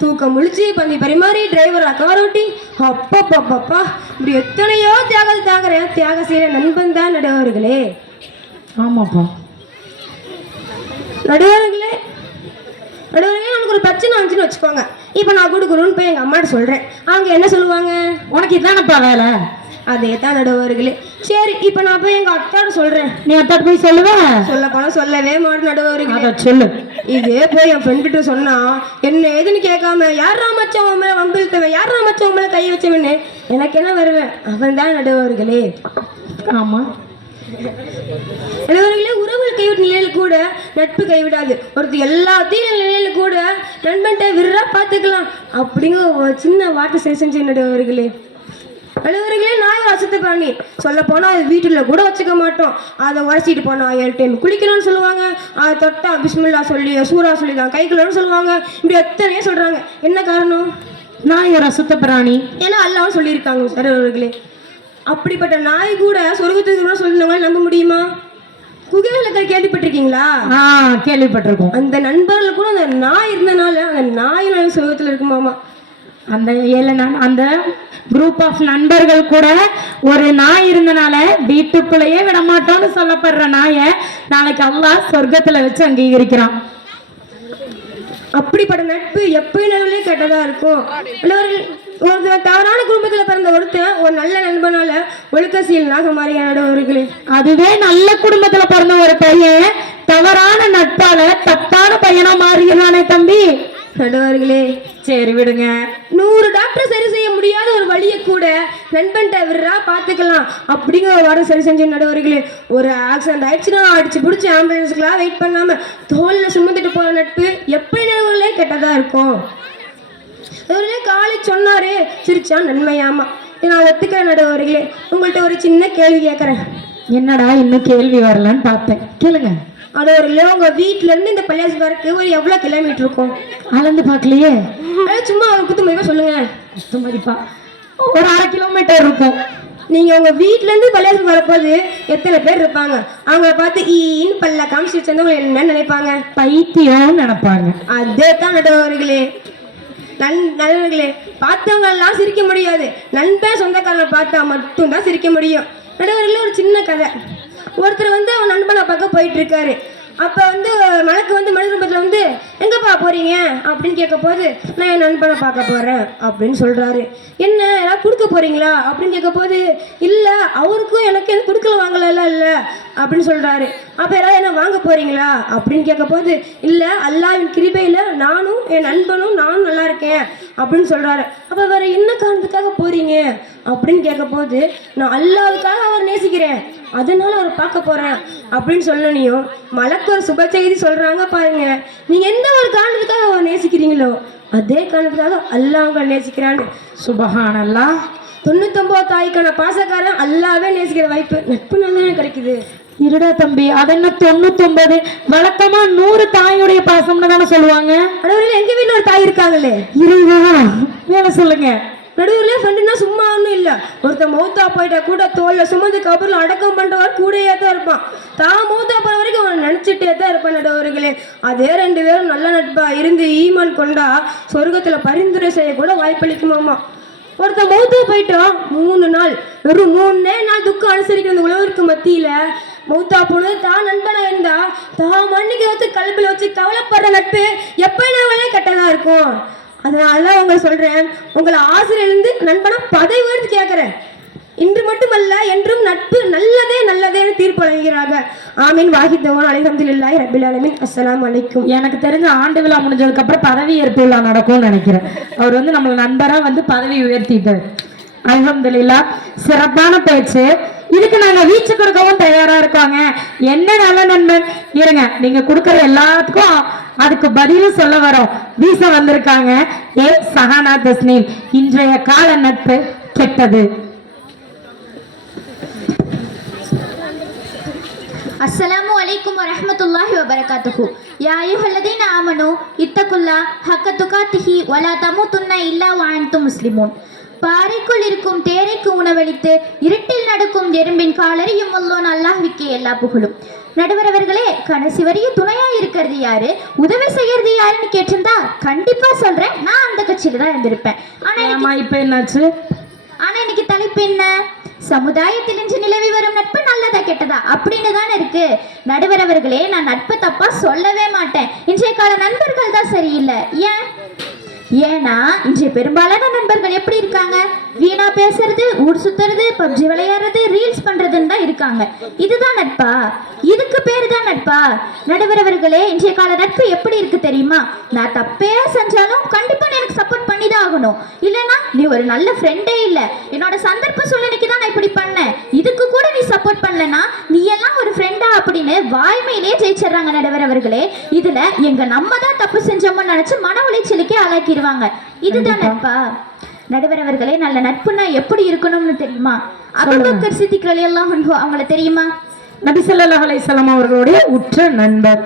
தூக்கம் முழிச்சு பந்தி பரிமாறி டிரைவரா கார் ஓட்டி அப்பப்பப்பா இப்படி எத்தனையோ தியாகம் தாங்குறேன். தியாக செய்யற நண்பன் தான் நடுவர்களே. ஆமாப்பா. நடுவர்களே, நமக்கு ஒரு பிரச்சனை வந்துச்சுன்னு வச்சுக்கோங்க. இப்போ நான் குடுக்குறோன்னு போய் எங்கள் அம்மாட்ட சொல்கிறேன். அவங்க என்ன சொல்லுவாங்க? உனக்கு இதானப்பா வேலை. அதே தான் நடுவர்களே. சரி, இப்போ நான் போய் எங்கள் அத்தாட்ட சொல்கிறேன். நீ அத்தாட்ட போய் சொல்லுவேன்? சொல்ல போனால் சொல்லவே மாட்டேன் நடுவர்களே. சொல்லு. இதே போய் என் ஃப்ரெண்டுகிட்ட சொன்னா என்ன ஏதுன்னு கேட்காம, யாரா மச்சம் உன் மேலே வம்பிழுத்தவன், யாரா மச்சம் உன் மேலே கை வச்சவன்னு எனக்கு என்ன வருவேன், அவன் தான் நடுவர்களே. ஆமா நடுவர்களே, உறவுகள் கைவிட்ட நிலையில கூட நட்பு கைவிடாது. ஒருத்தர் எல்லாத்தையும் நிலையில கூட நண்பன்ட்ட விரா பார்த்துக்கலாம் அப்படிங்கிற ஒரு சின்ன வார்த்தை சரி செஞ்சு நடுவர்களே. நடுவர்களே, நாய் அசத்து பண்ணி சொல்ல போனால் அது வீட்டில் கூட வச்சுக்க மாட்டோம். அதை உரைச்சிட்டு போனால் 7 டைம் குளிக்கணும்னு சொல்லுவாங்க. அதை தொட்டா பிஸ்மில்லா சொல்லி சூறா சொல்லி தான் கை கழுவணும்னு சொல்லுவாங்க. இப்படி எத்தனையோ சொல்கிறாங்க. என்ன காரணம்? நாய் ஒரு அசுத்த பிராணி, ஏன்னா அல்லாவும் சொல்லியிருக்காங்க நடுவர்களே. அப்படிப்பட்ட நாய் கூட சொர்க்கத்துக்கு கூட சொல்லினவங்க நம்ப முடியுமா? குகைகளை கேள்விப்பட்டிருக்கீங்களா? கேள்விப்பட்டிருக்கோம். அந்த நண்பர்கள் கூட அந்த நாய் இருந்தனால அந்த நாய் சொர்க்கத்தில் இருக்குமாமா. அந்த 7 அந்த குரூப் ஆஃப் நண்பர்கள் கூட ஒரு நாய் இருந்தனால வீட்டுக்குள்ளேயே விடமாட்டோம்னு சொல்லப்படுற நாயை நாளைக்கு அல்லாஹ் சொர்க்கத்துல வச்சு அங்கீகரிக்கிறான். அப்படிப்பட்ட நட்பு எப்படினாலே கெட்டதா இருக்கும். ஒரு தவறான குடும்பத்துல பிறந்த ஒருத்தன் ஒரு நல்ல நண்பனால ஒழுக்கசீலனாக மாறிய நடுவர்களே. அதுவே நல்ல குடும்பத்துல பிறந்த ஒரு பையன் தவறான நட்பால தப்பான பையனா மாறுகிறானே தம்பி. நடுவர்களே, சரி விடுங்க. 100 டாக்டர் சரி செய்ய முடியாத ஒரு வழியை கூட நண்பன்ட்ட விடுறா பார்த்துக்கலாம் அப்படிங்கிற ஒரு வாரம் சரி செஞ்ச நடுவர்களே. ஒரு ஆக்சிடென்ட் ஆயிடுச்சுன்னா அடிச்சு பிடிச்சி ஆம்புலன்ஸுக்கெல்லாம் வெயிட் பண்ணாம தோல்ல சுமந்துட்டு போன நட்பு எப்படி நடுவர்களே கெட்டதா இருக்கும். காலேஜ் சொன்னாரு சிரிச்சா நன்மையாமா. நான் ஒத்துக்கிற நடுவர்களே. உங்கள்கிட்ட ஒரு சின்ன கேள்வி கேட்கறேன். என்னடா இன்னும் கேள்வி வரலன்னு பார்த்தேன், கேளுங்க. நடுவர்களே, உங்க வீட்டுல இருந்து இந்த பள்ளியாசு வரைக்கும் ஒரு எவ்வளவு கிலோமீட்டர் இருக்கும்? அளந்து பார்க்கலையே. சும்மா ஒரு குத்து மதிப்பா சொல்லுங்க. குத்து மதிப்பா ஒரு 1/2 கிலோமீட்டர் இருக்கும். நீங்க உங்க வீட்ல இருந்து பள்ளியாசல் வரப்போது எத்தனை பேர் இருப்பாங்க? அவங்கள பார்த்து ஈன்னு பல்ல காமிச்சு வச்சிருந்தவங்க என்ன நினைப்பாங்க? பைத்தியம் நினைப்பாங்க. அதே தான் நடுவர்களே. நல்லவர்களே, பார்த்தவங்க எல்லாம் சிரிக்க முடியாது. நண்பன் சொந்தக்காரங்களை பார்த்தா மட்டும்தான் சிரிக்க முடியும். நடுவர்களே, ஒரு சின்ன கதை. ஒருத்தர் அவன் நண்பனை பார்க்க போயிட்டு இருக்காரு. அப்போ மலைக்கு மனித ரூபத்தில் எங்கப்பா போறீங்க அப்படின்னு கேட்க போது, நான் என் நண்பனை பார்க்க போறேன் அப்படின்னு சொல்றாரு. என்ன ஏதாவது கொடுக்க போறீங்களா அப்படின்னு கேட்க போது, இல்லை அவருக்கும் எனக்கு எதுவும் கொடுக்கல வாங்கலாம் இல்லை அப்படின்னு சொல்றாரு. அப்போ யாராவது என்ன வாங்க போறீங்களா அப்படின்னு கேட்க போது, இல்லை அல்லாஹ்வின் கிருபையில நானும் என் நண்பனும் நானும் நல்லா இருக்கேன் அப்படின்னு சொல்றாரு. அப்போ வேற என்ன காரணத்துக்காக போறீங்க அப்படின்னு கேட்க போது, நான் அல்லாஹ்வுக்காக அவர் நேசிக்கிறேன், அதனால அவர் பார்க்க போறேன் அப்படின்னு சொல்லணியும் மலக்கு ஒரு சுப செய்தி சொல்றாங்க பாருங்க. நீங்க எந்த ஒரு காரணத்துக்காக அவர் நேசிக்கிறீங்களோ அதே காரணத்துக்காக அல்லாஹ் உங்களை நேசிக்கிறான்னு. சுபஹானல்லாஹ். 99 தாய்க்கான பாசக்காரன் அல்லாவே நேசிக்கிற வாய்ப்பு நட்பு நல்லா கிடைக்குது. இருடா தம்பி, அது என்ன 99? வழக்கமா 100 தாயுடைய பாசம்னு தானே சொல்லுவாங்க. நடுவரில் எங்க வீட்டுல ஒரு தாய் இருக்காங்களே. இருவா வேலை சொல்லுங்க. நடுவரில் ஃப்ரெண்டுனா சும்மா ஒன்றும் இல்லை. ஒருத்தர் மௌத்தா போயிட்டா கூட தோல்ல சுமந்து கபரில் அடக்கம் பண்றவர் கூடயே தான் இருப்பான். தான் மௌத்தா போற வரைக்கும் அவனை நினைச்சிட்டே தான் இருப்பான். நடுவர்களே, அதே 2 பேரும் நல்ல நட்பா இருந்து ஈமான் கொண்டா சொர்க்கத்துல பரிந்துரை செய்ய கூட வாய்ப்பளிக்குமாமா. ஒருத்தர் மௌத்தா போயிட்டோம் 3 நாள், வெறும் 3 நாள் துக்கம் அனுசரிக்கிற இந்த உலகிற்கு மத்தியில மௌத்தா போனது தான் நண்பனா இருந்தா தான் மண்ணிக்கு கல்வியில் வச்சு கவலைப்படுற நட்பு எப்ப கெட்டதா இருக்கும். அதனால உங்களை சொல்றேன், உங்களை ஆசிரியர்லேருந்து நண்பனா பதவி உயர்த்தி கேட்கிறேன். இன்று மட்டுமல்ல என்றும் நட்பு நல்லதே நல்லதேன்னு தீர்ப்பு வழங்குகிறாங்க. ஆமீன். வாஹிதவன் அல்ஹம்துலில்லாஹி ரப்பில் ஆலமீன். அஸ்ஸலாமு அலைக்கும். எனக்கு தெரிஞ்ச ஆண்டு விழா முடிஞ்சதுக்கு அப்புறம் பதவி ஏற்பு விழா நடக்கும்னு நினைக்கிறேன். அவர் நம்மள நண்பரா பதவி உயர்த்திட்டார். அல்ஹம்துலில்லாஹ். சிறப்பான பேச்சு. இதுக்கு நாங்க வீச்சு கொடுக்கவும் தயாரா இருக்காங்க. என்ன நல்ல நண்பன் இருங்க, நீங்க கொடுக்கற எல்லாத்துக்கும் அதுக்கு பதிலும் சொல்ல வரோம். வீச வந்திருக்காங்க. சஹானா தஸ்னீம். இன்றைய கால நட்பு கெட்டது. அஸ்ஸலாமு அலைக்கும் வரஹ்மத்துல்லாஹி வபரகாத்துஹு. யா அய்யுஹல்லதீன ஆமனூ இத்தகுல்லாஹ ஹக்க துகாத்திஹி வலா தமூதுன்ன இல்லா வ அன்தும் முஸ்லிமூன். பாறைக்குள் இருக்கும் தேரைக்கு உணவளித்து இருட்டில் நடக்கும் எறும்பின் காலறியும் வல்லோன் அல்லாஹ்வுக்கே எல்லா புகழும். நடுவர் அவர்களே, கடைசி வரையும் துணையா இருக்கிறது யாரு, உதவி செய்யறது யாருன்னு கேட்டிருந்தா கண்டிப்பா சொல்றேன், நான் அந்த கட்சியில தான் இருந்திருப்பேன். ஆனா இப்ப என்னாச்சு? ஆனா இன்னைக்கு தலைப்பு என்ன? சமுதாயத்தில் இன்று நிலவி வரும் நட்பு நல்லதா கெட்டதா அப்படின்னு தானே இருக்கு. நடுவர் அவர்களே, நான் நட்பு தப்பா சொல்லவே மாட்டேன். இன்றைய கால நண்பர்கள் தான் சரியில்லை. ஏன்னா இன்றைய பெரும்பாலான நண்பர்கள் எப்படி இருக்காங்க? வீணா பேசுறது, ஊர் சுத்துறது, பப்ஜி விளையாடுறது, ரீல்ஸ் பண்றதுன்னு தான் இருக்காங்க. இதுதான் நட்பா? இதுக்கு பேரு தான் நட்பா? நடுவர் அவர்களே, இன்றைய கால நட்பு எப்படி இருக்கு தெரியுமா? நான் தப்பே செஞ்சாலும் கண்டிப்பா நீ எனக்கு சப்போர்ட் பண்ணி தான் ஆகணும், இல்லைன்னா நீ ஒரு நல்ல ஃப்ரெண்டே இல்லை, என்னோட சந்தர்ப்ப சூழ்நிலைக்கு தான் நான் இப்படி பண்ணேன், இதுக்கு கூட நீ சப்போர்ட் பண்ணலன்னா நீ எல்லாம் ஒரு ஃப்ரெண்டா அப்படின்னு வாய்மையிலே ஜெயிச்சிடறாங்க. நடுவர் அவர்களே, இதுல எங்க நம்ம தான் தப்பு செஞ்சோம்னு நினைச்சு மன உளைச்சலுக்கே ஆளாக்கி. இதுதான் நட்பா? நடுவர் அவர்களே, நல்ல நட்புனா எப்படி இருக்கணும்னு தெரியுமா? அபூபக்கர் சித்திக் ரலியல்லாஹு அன்ஹு அவங்கள தெரியுமா? நபி ஸல்லல்லாஹு அலைஹி வஸல்லம் அவர்களுடைய உற்ற நண்பர்.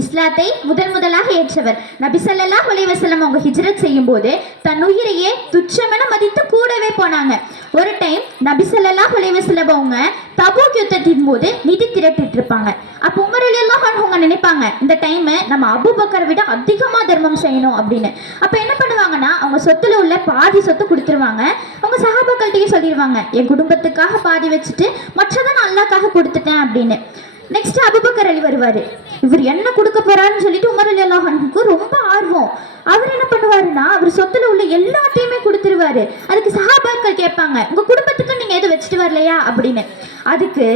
இஸ்லாத்தை முதலாக ஏற்றவர். நபி ஸல்லல்லாஹு அலைஹி வஸல்லம் அவங்க ஹிஜ்ரத் செய்யும் போது தன் உயிரையே துச்சமென மதித்து கூடவே போனாங்க. ஒரு டைம் நபி ஸல்லல்லாஹு அலைஹி வஸல்லம் அவங்க தபூக் யுத்தத்தின் போது நிதி திரட்டிட்டு இருப்பாங்க. அப்போ உமர் ரலியல்லாஹு அன்ஹு நினைப்பாங்க, இந்த டைம் நம்ம அபூபக்கரை விட அதிகமா தர்மம் செய்யணும் அப்படின்னு. அப்ப என்ன பண்ணுவாங்கன்னா, அவங்க சொத்துல உள்ள பாதி சொத்து கொடுத்துருவாங்க. அவங்க சஹாபாக்கள்கிட்டயும் சொல்லிடுவாங்க, என் குடும்பத்துக்காக பாதி வச்சுட்டு மற்றதை நான் அல்லாஹ்க்காக கொடுத்துட்டேன் அப்படின்னு. நெக்ஸ்ட் அபூபக்கர் அலி வருவாரு. இவர் என்ன கொடுக்க போறாருன்னு சொல்லிட்டு உமர் ரலியல்லாஹு அன்ஹுக்கு ரொம்ப ஆர்வம். அவர் என்ன பண்ணுவாருன்னா, அவர் சொத்துல உள்ள எல்லாத்தையுமே கொடுத்துருவாரு. அதுக்கு சஹாபாக்கள் கேட்பாங்க, உங்க குடும்பத்துக்கு நீங்க எதுவும் வச்சுட்டு வரலையா அப்படின்னு. அதுக்கு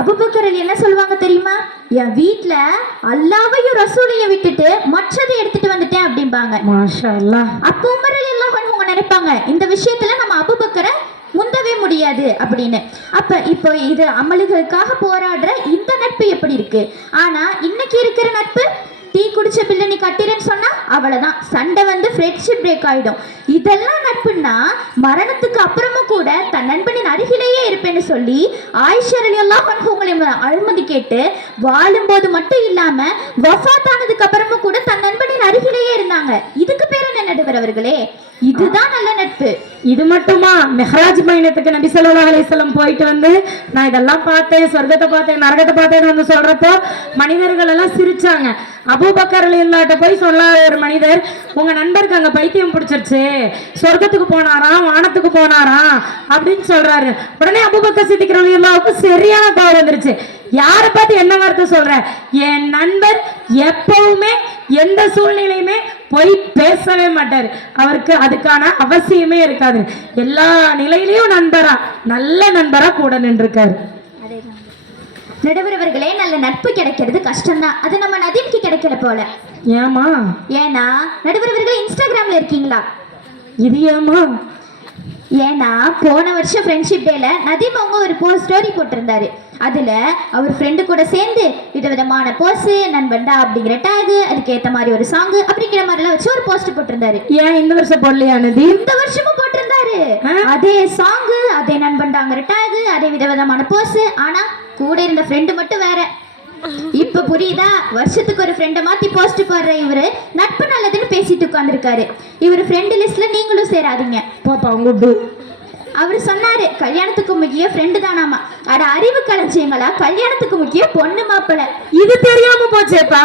அபூபக்கர் அலி என்ன சொல்லுவாங்க தெரியுமா? என் வீட்டுல அல்லாஹ்வையும் ரசூலையும் விட்டுட்டு மற்றதை எடுத்துட்டு வந்துட்டேன் அப்படிம்பாங்க. மாஷா அல்லாஹ். அப்போ உமர் ரலியல்லாஹு அன்ஹு நினைப்பாங்க, இந்த விஷயத்துல நம்ம அபூபக்கரை முந்தவே முடியாது அப்படின்னு. அப்ப இப்போ இது அமலுகளுக்காக போராடுற இந்த நட்பு எப்படி இருக்கு? ஆனா இன்னைக்கு இருக்கிற நட்பு, டீ குடிச்ச பிள்ளை நீ கட்டிறேன்னு சொன்னா அவ்வளவுதான், சண்டை ஃப்ரெண்ட்ஷிப் பிரேக் ஆயிடும். இதெல்லாம் நட்புன்னா மரணத்துக்கு அப்புறமும் கூட தன் நண்பனின் அருகிலேயே இருப்பேன்னு சொல்லி ஆயிஷா ரலியல்லாஹு அன்ஹா உங்களை அனுமதி கேட்டு வாழும்போது மட்டும் இல்லாம வஃபாத் ஆனதுக்கு அப்புறமும் கூட தன் நண்பனின் அருகிலேயே இருந்தாங்க. இதுக்கு பேரு என்ன நடுவர் அவர்களே, இதுதான் நல்ல நட்பு. இது மட்டுமா? மெஹராஜ் பயணத்துக்கு நபி ஸல்லல்லாஹு அலைஹி வஸல்லம் போயிட்டு வந்து நான் இதெல்லாம் பார்த்தேன், சொர்க்கத்தை பார்த்தேன், நரகத்தை பார்த்தேன்னு வந்து சொல்றப்போ மனிதர்கள் எல்லாம் சிரிச்சாங்க. அபூபக்கர் ரலியல்லாஹு போய் சொன்னார் ஒரு மனிதர், உங்க நண்பருக்கு அங்க பைத்தியம் பிடிச்சிருச்சு, சொர்க்கத்துக்கு போனாராம், வானத்துக்கு போனாராம் அப்படின்னு சொல்றாரு. உடனே அபூபக்கர் சித்திக் ரலியல்லாஹுக்கு சரியான கோவம் வந்துருச்சு. யாரை பார்த்து என்ன வார்த்தை சொல்ற? என் நண்பர் எப்பவுமே எந்த சூழ்நிலையுமே போய் பேசவே மாட்டார், அவருக்கு அதுக்கான அவசியமே இருக்காது, எல்லா நிலையிலையும் நண்பரா, நல்ல நண்பரா கூட நின்றுருக்காரு. நடுவர் அவர்களே, நல்ல நட்பு கிடைக்கிறது கஷ்டம்தான். அது நம்ம நதீம்க்கு கிடைக்கல போல. ஏமா? ஏன்னா நடுவர் அவர்களே இன்ஸ்டாகிராம்ல இருக்கீங்களா? இது ஏமா? ஏன்னா போன வருஷம் ஃப்ரெண்ட்ஷிப் டேல நதீம் அவங்க ஒரு ஸ்டோரி போட்டிருந்தாரு. அதுல அவர் ஃப்ரெண்டு கூட சேர்ந்து விதவிதமான போஸ், நண்பன்டா அப்படிங்கிற டேக், அதுக்கேற்ற மாதிரி ஒரு சாங் அப்படிங்கிற மாதிரி எல்லாம் வச்சு ஒரு போஸ்ட் போட்டிருந்தாரு. ஏன் இந்த வருஷம் போடலையா நதீம்? இந்த வருஷமும் போட்டிருந்தாரு. அதே சாங், அதே நண்பன்டாங்கிற டேக், அதே விதவிதமான போஸ். ஆனா கூட இருந்த ஃப்ரெண்டு மட்டும் வேற. இப்ப புரியுதா? வருஷத்துக்கு ஒரு ஃப்ரெண்டை மாத்தி போஸ்ட் போடுற இவரு நட்பு நல்லதுன்னு பேசிட்டு உட்கார்ந்துருக்காரு. இவர் ஃப்ரெண்டு லிஸ்ட்ல நீங்களும் சேராதீங்க. பாப்பா உங்க அவர் சொன்னாரு, கல்யாணத்துக்கு முக்கிய ஃப்ரெண்டு தானாமா. அட அறிவு கலைச்சியங்களா, கல்யாணத்துக்கு முக்கிய பொண்ணு மாப்பிள்ள. இது தெரியாம போச்சேப்பா.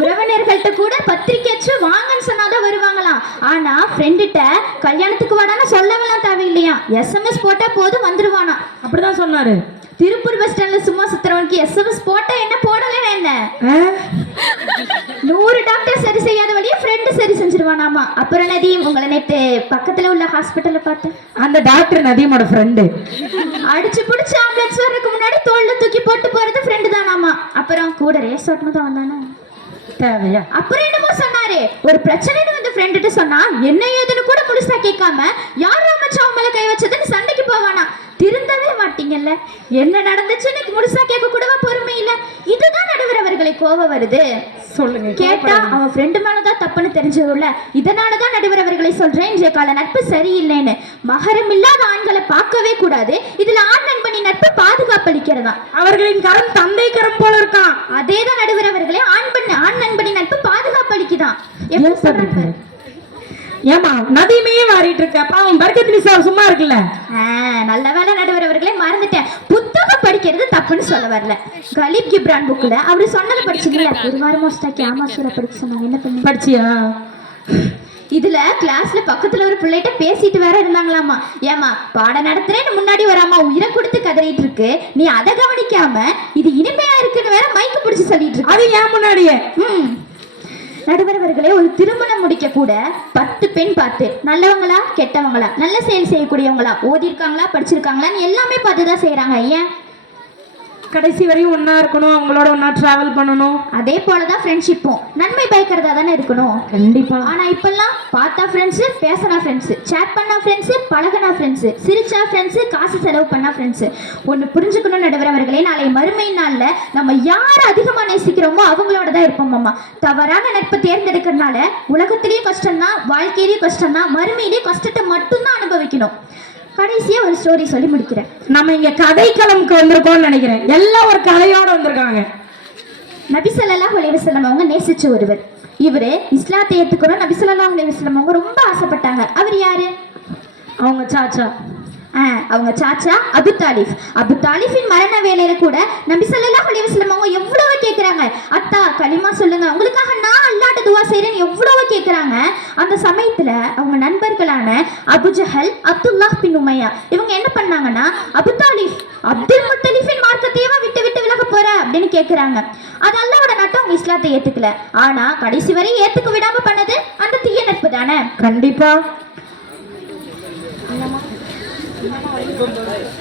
உறவினர்கள்ட்ட கூட பத்திரிக்கை அச்சு வாங்கன்னு சொன்னாதான் வருவாங்களாம். ஆனா ஃப்ரெண்டுகிட்ட கல்யாணத்துக்கு வாடான்னு சொல்லவெல்லாம் தேவையில்லையா, SMS போட்டா போதும் வந்துருவானா. அப்படிதான் சொன்னாரு. திருப்பூர் பஸ் ஸ்டாண்ட்ல சும்மா சுத்துறவனுக்கு SMS போட்டா என்ன, போடல என்ன? 100 டாக்டர் சரி செய்யாத வழியே ஃப்ரெண்டு சரி செஞ்சிருவானாமா. அப்புறம் நதீம், உங்களை நேற்று பக்கத்துல உள்ள ஹாஸ்பிட்டல்ல பார்த்தேன். அந்த டாக்டர் நதீமோட ஃப்ரெண்டு. அடிச்சு பிடிச்சி ஆம்புலன்ஸ் வர்றதுக்கு முன்னாடி தோல்ல தூக்கி போட்டு போறது ஃப்ரெண்டு தானாமா. அப்புறம் கூட ரேஸ் ஓட்டணும் தான் வந்தானா தேவையா? அப்புறம் என்னமோ சொன்னாரு, ஒரு பிரச்சனைன்னு வந்து ஃப்ரெண்டுட்டு சொன்னா என்ன ஏதுன்னு கூட முழுசா கேட்காம யார் ராமச்சாவ மேல கை வச்சதுன்னு சண்டைக்கு போவானா. திருந்தவே மாட்டீங்கல்ல, என்ன நடந்துச்சுன்னு முழுசா கேட்க கூடவா பொறுமை இல்ல. இதுதான் நடுவர் அவர்களை கோவம் வருது. சொல்லுங்க. கேட்டா அவன் ஃப்ரெண்டு மேலதான் தப்புன்னு தெரிஞ்சதுல. இதனாலதான் நடுவர் அவர்களை சொல்றேன், இன்றைய கால நட்பு சரியில்லைன்னு. மகரம் இல்லாத ஆண்களை பார்க்கவே கூடாது. இதுல ஆண் நண்பனின் நட்பு பாதுகாப்பு அளிக்கிறதா. அவர்களின் கரம் தந்தை கரம் போல இருக்கான். அதேதான் நடுவர் அவர்களே, ஆண் நண்பனின் நட்பு பாதுகாப்பு அளிக்குதான். எப்படி சொல்றாங்க? ஏமா நதியுமே மாறிட்டு இருக்க, பாவம் பர்கத் நிசா சும்மா இருக்குல்ல. நல்ல வேலை நடுவர் அவர்களே, மறந்துட்டேன். புத்தகம் படிக்கிறது தப்புன்னு சொல்ல வரல. கலீப் கிப்ரான் புக்ல அப்படி சொன்னதை படிச்சீங்களா? ஒரு வாரம் மோஸ்டாக்கி ஆமாசூர படிச்சு சொன்னாங்க. என்ன பண்ணி படிச்சியா? இதுல கிளாஸ்ல பக்கத்துல ஒரு பிள்ளைகிட்ட பேசிட்டு வேற இருந்தாங்களாமா. ஏமா பாடம் நடத்துறேன்னு முன்னாடி ஒரு அம்மா உயிரை கொடுத்து கதறிட்டு இருக்கு, நீ அதை கவனிக்காம இது இனிமையா இருக்குன்னு வேற மைக்கு பிடிச்சு சொல்லிட்டு இருக்கு. அது ஏன் முன்னாடியே? நடுவர் அவர்களே, ஒரு திருமணம் முடிக்க கூட 10 பெண் பார்த்து நல்லவங்களா கெட்டவங்களா, நல்ல செயல் செய்யக்கூடியவங்களா, ஓதிருக்காங்களா படிச்சிருக்காங்களான்னு எல்லாமே பார்த்துதான் செய்யறாங்க. ஏன்? கடைசி வரையும் ஒன்னா இருக்கணும், அவங்களோட ஒன்னா டிராவல் பண்ணணும். அதே போலதான் ஃப்ரெண்ட்ஷிப்பும் நன்மை பயக்கிறதா தானே இருக்கணும். கண்டிப்பா. ஆனா இப்பெல்லாம் பார்த்தா ஃப்ரெண்ட்ஸ், பேசினா ஃப்ரெண்ட்ஸ், சேட் பண்ணா ஃப்ரெண்ட்ஸ், பழகினா ஃப்ரெண்ட்ஸ், சிரிச்சா ஃப்ரெண்ட்ஸ், காசு செலவு பண்ணா ஃப்ரெண்ட்ஸ். ஒன்னு புரிஞ்சுக்கணும் நடுவர் அவர்களே, நாளை மறுமை நாள்ல நம்ம யார் அதிகமா நேசிக்கிறோமோ அவங்களோட தான் இருப்போம். அம்மா தவறான நட்பை தேர்ந்தெடுக்கிறதுனால உலகத்திலேயும் கஷ்டம்தான், வாழ்க்கையிலேயும் கஷ்டம்தான், மறுமையிலேயும் கஷ்டத்தை மட்டும்தான் அனுபவிக்கணும். கடைசியா ஒரு ஸ்டோரி சொல்லி முடிக்கிறேன். நம்ம இங்க கதைக்களம்க்கு வந்திருக்கோம்னு நினைக்கிறேன். எல்லாம் ஒரு கதையோட வந்திருக்காங்க. நபி ஸல்லல்லாஹு அலைஹி வஸல்லம் அவங்க நேசிச்ச ஒருவர். இவரு இஸ்லாத்தை ஏத்துக்கணும் நபி ஸல்லல்லாஹு அலைஹி வஸல்லம் அவங்க ரொம்ப ஆசைப்பட்டாங்க. அவர் யாரு? அவங்க சாச்சா. அவங்க சாச்சா அபு தாலிப். அபு தாலிஃபின் மரண வேலையில கூட நபி ஸல்லல்லாஹு அலைஹி வஸல்லம் அவங்க எவ்வளவு கேட்கறாங்க, அத்தா களிமா சொல்லுங்க, உங்களுக்காக நான் அல்லாஹ்ட்ட துஆ செய்றேன்னு எவ்வளவு கேட்கறாங்க. அந்த சமயத்துல அவங்க நண்பர்களான அபு ஜஹல், அப்துல்லாஹ் பின் உமையா இவங்க என்ன பண்ணாங்கன்னா, அபு தாலிப் அப்துல் முத்தலிஃபின் மார்க்கத்தையவா விட்டு விட்டு விலக போற அப்படின்னு கேட்கறாங்க. அது அல்லாஹ்வோட நாட்டம், அவங்க இஸ்லாத்தை ஏத்துக்கல. ஆனா கடைசி வரை ஏத்துக்க விடாம பண்ணது அந்த தீய நட்பு தானே. கண்டிப்பா.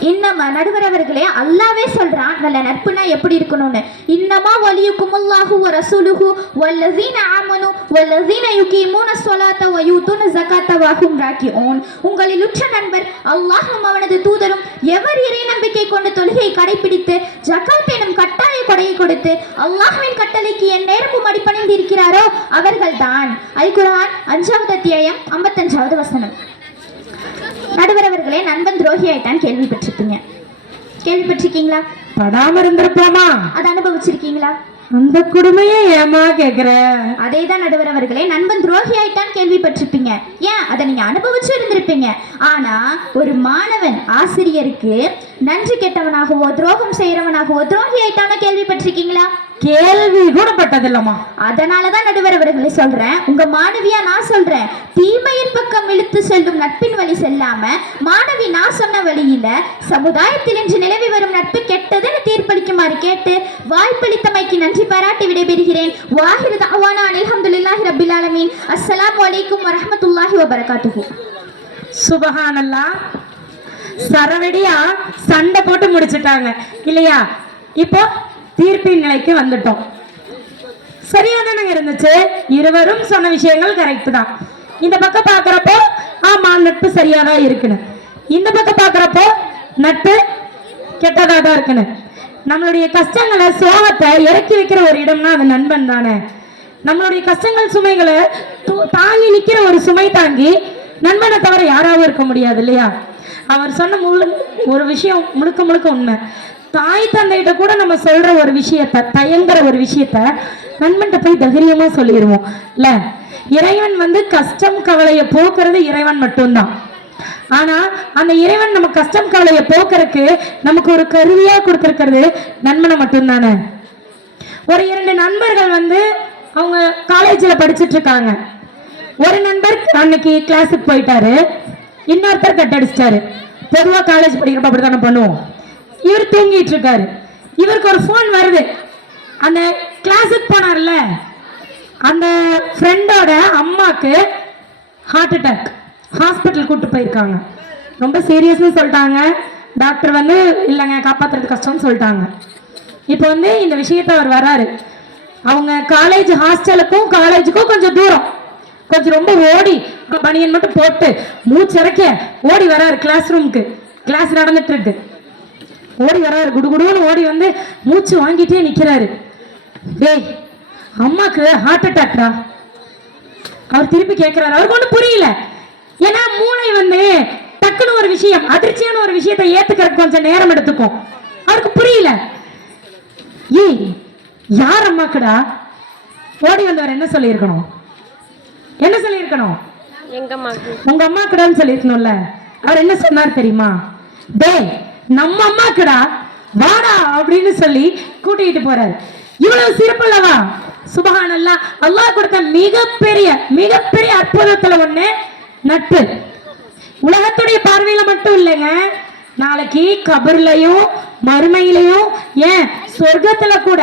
இன்னமா நடுவர் அவர்களே, அல்லாவே சொல்றான் நல்ல நட்புனா எப்படி இருக்கணும்னு. இன்னமா வலியுக்குமுல்லாஹு வ ரசூலுஹு வல்லஸீன ஆமனு வல்லஸீன யுகீமூன ஸலாத்த வ யூதுன ஸகாத்த வ ஹும் ராக்கிஊன். உங்களில் உற்ற நண்பர் அல்லாஹ்வும் அவனது தூதரும் எவர் இறை நம்பிக்கை கொண்டு தொழுகையை கடைபிடித்து ஜகாத் எனும் கட்டாய கொடையை கொடுத்து அல்லாஹ்வின் கட்டளைக்கு என் நேரமும் அடிபணிந்து இருக்கிறாரோ அவர்கள்தான். அல் குர்ஆன் 5வது அத்தியாயம் 55வது வசனம். நடுவர் அவர்களே, நண்பன் துரோகி ஆயிட்டான்னு கேள்விப்பட்டிருக்கீங்களா? படாம இருந்திருப்போமா? அதை அனுபவிச்சிருக்கீங்களா? அந்த கொடுமையே ஏமா கேக்குற? அதே தான் நடுவர் அவர்களே, நண்பன் துரோகி ஆயிட்டான்னு கேள்விப்பட்டிருப்பீங்க. ஏன், அதை நீங்க அனுபவிச்சு இருந்திருப்பீங்க. ஆனா ஒரு மாணவன் ஆசிரியருக்கு நன்றி கெட்டவனாகவோ துரோகம் செய்யறவனாகவோ துரோகி ஆயிட்டான கேள்விப்பட்டிருக்கீங்களா? கேள்வி கூட பட்டதில்லம்மா. அதனாலதான் நடுவர் அவர்களை சொல்றேன், உங்க மாணவியா நான் சொல்றேன், தீமையின் பக்கம் இழுத்து செல்லும் நட்பின் வழி செல்லாம மாணவி நான் சொன்ன வழியில சமுதாயத்தில் இன்று நிலவி வரும் நட்பு கெட்டதுன்னு தீர்ப்பளிக்குமாறு கேட்டு வாய்ப்பளித்தமைக்கு நன்றி பாராட்டி விடைபெறுகிறேன். வாஹிரு தஅவானா அல்ஹம்துலில்லாஹி ரப்பில் ஆலமீன். அஸ்ஸலாமு அலைக்கும் வரஹ்மத்துல்லாஹி வபரகாத்துஹு. சுபஹானல்லாஹ். சரவடியா சண்டை போட்டு முடிச்சிட்டாங்க இல்லையா? இப்போ தீர்ப்பின் நிலைக்கு வந்துட்டோம். சரியா தானே இருந்துச்சு? இருவரும் சொன்ன விஷயங்கள் கரெக்ட் தான். இந்த பக்கம் பாக்குறப்போ ஆமா நட்பு சரியாதான் இருக்குன்னு, இந்த பக்கம் பாக்குறப்போ நட்பு கெட்டதா தான் இருக்குன்னு. நம்மளுடைய கஷ்டங்களை சோகத்தை இறக்கி வைக்கிற ஒரு இடம்னா அது நண்பன் தானே. நம்மளுடைய கஷ்டங்கள் சுமைகளை தாங்கி நிக்கிற ஒரு சுமை தாங்கி நண்பனை தவிர யாராவும் இருக்க முடியாது இல்லையா? அவர் சொன்ன ஒரு விஷயம் முழுக்க முழுக்க உண்மை. தாய் தந்தைகிட்ட கூட நம்ம சொல்ற ஒரு விஷயத்த, தயங்குற ஒரு விஷயத்த நண்பன்கிட்ட போய் தைரியமா சொல்லிடுவோம் இல்ல? இறைவன் வந்து கஷ்டம் கவலையை போக்குறது இறைவன் மட்டும்தான். ஆனா அந்த இறைவன் நம்ம கஷ்டம் கவலையை போக்குறதுக்கு நமக்கு ஒரு கருவியா கொடுத்திருக்கிறது நண்பனை மட்டும்தானே. ஒரு 2 நண்பர்கள் வந்து அவங்க காலேஜ்ல படிச்சுட்டு இருக்காங்க. ஒரு நண்பர் அன்னைக்கு கிளாஸுக்கு போயிட்டாரு, இன்னொருத்தர் கட் அடிச்சிட்டாரு. பொதுவா காலேஜ் படிக்கிறப்ப அப்படித்தானே பண்ணுவோம். இவர் தூங்கிட்டு இருக்காரு, இவருக்கு ஒரு போன் வருது. அந்த கிளாஸுக்கு போனார்ல அந்த ஃப்ரெண்டோட அம்மாக்கு ஹார்ட் அட்டாக், ஹாஸ்பிட்டல் கூட்டு போயிருக்காங்க. ரொம்ப சீரியஸ்னு சொல்லிட்டாங்க. டாக்டர் வந்து இல்லைங்க காப்பாத்துறது கஷ்டம்னு சொல்லிட்டாங்க. இப்போ வந்து இந்த விஷயத்த அவர் வராரு. அவங்க காலேஜ் ஹாஸ்டலுக்கும் காலேஜுக்கும் கொஞ்சம் தூரம், கொஞ்சம் ரொம்ப ஓடி பனியன் மட்டும் போட்டு மூச்சரைக்க ஓடி வராரு கிளாஸ் ரூமுக்கு. கிளாஸ் நடந்துட்டு இருக்கு, ஓடி வராரு, குடுகுடுன்னு ஓடி வந்து மூச்சு வாங்கிட்டே நிக்கிறாரு. டேய் அம்மாக்கு ஹார்ட் அட்டாக்டா? அவர் திருப்பி கேட்கிறாரு. அவருக்கு ஒன்றும் புரியல. ஏன்னா மூளை வந்து டக்குன்னு ஒரு விஷயம், அதிர்ச்சியான ஒரு விஷயத்தை ஏத்துக்கிறதுக்கு கொஞ்சம் நேரம் எடுத்துக்கும். அவருக்கு புரியல. ஏய் யார் அம்மாக்குடா? ஓடி வந்தவர் என்ன சொல்லியிருக்கணும்? என்ன சொல்லியிருக்கணும்? உங்க அம்மாக்குடான்னு சொல்லியிருக்கணும்ல. அவர் என்ன சொன்னார் தெரியுமா? டேய் நம்ம அம்மாக்குடா வாடா அப்படின்னு சொல்லி கூட்டிட்டு போறாரு. இவ்வளவு சிறப்புள்ளவா? சுபஹானல்லாஹ். அல்லாஹ் கொடுத்த மிகப்பெரிய மிகப்பெரிய அற்புதத்துல ஒண்ணு நட்பு. உலகத்துடைய பார்வையில மட்டும் இல்லைங்க, நாளைக்கு கபர்லையும் மறுமையிலையும் ஏன் சொர்க்கத்துல கூட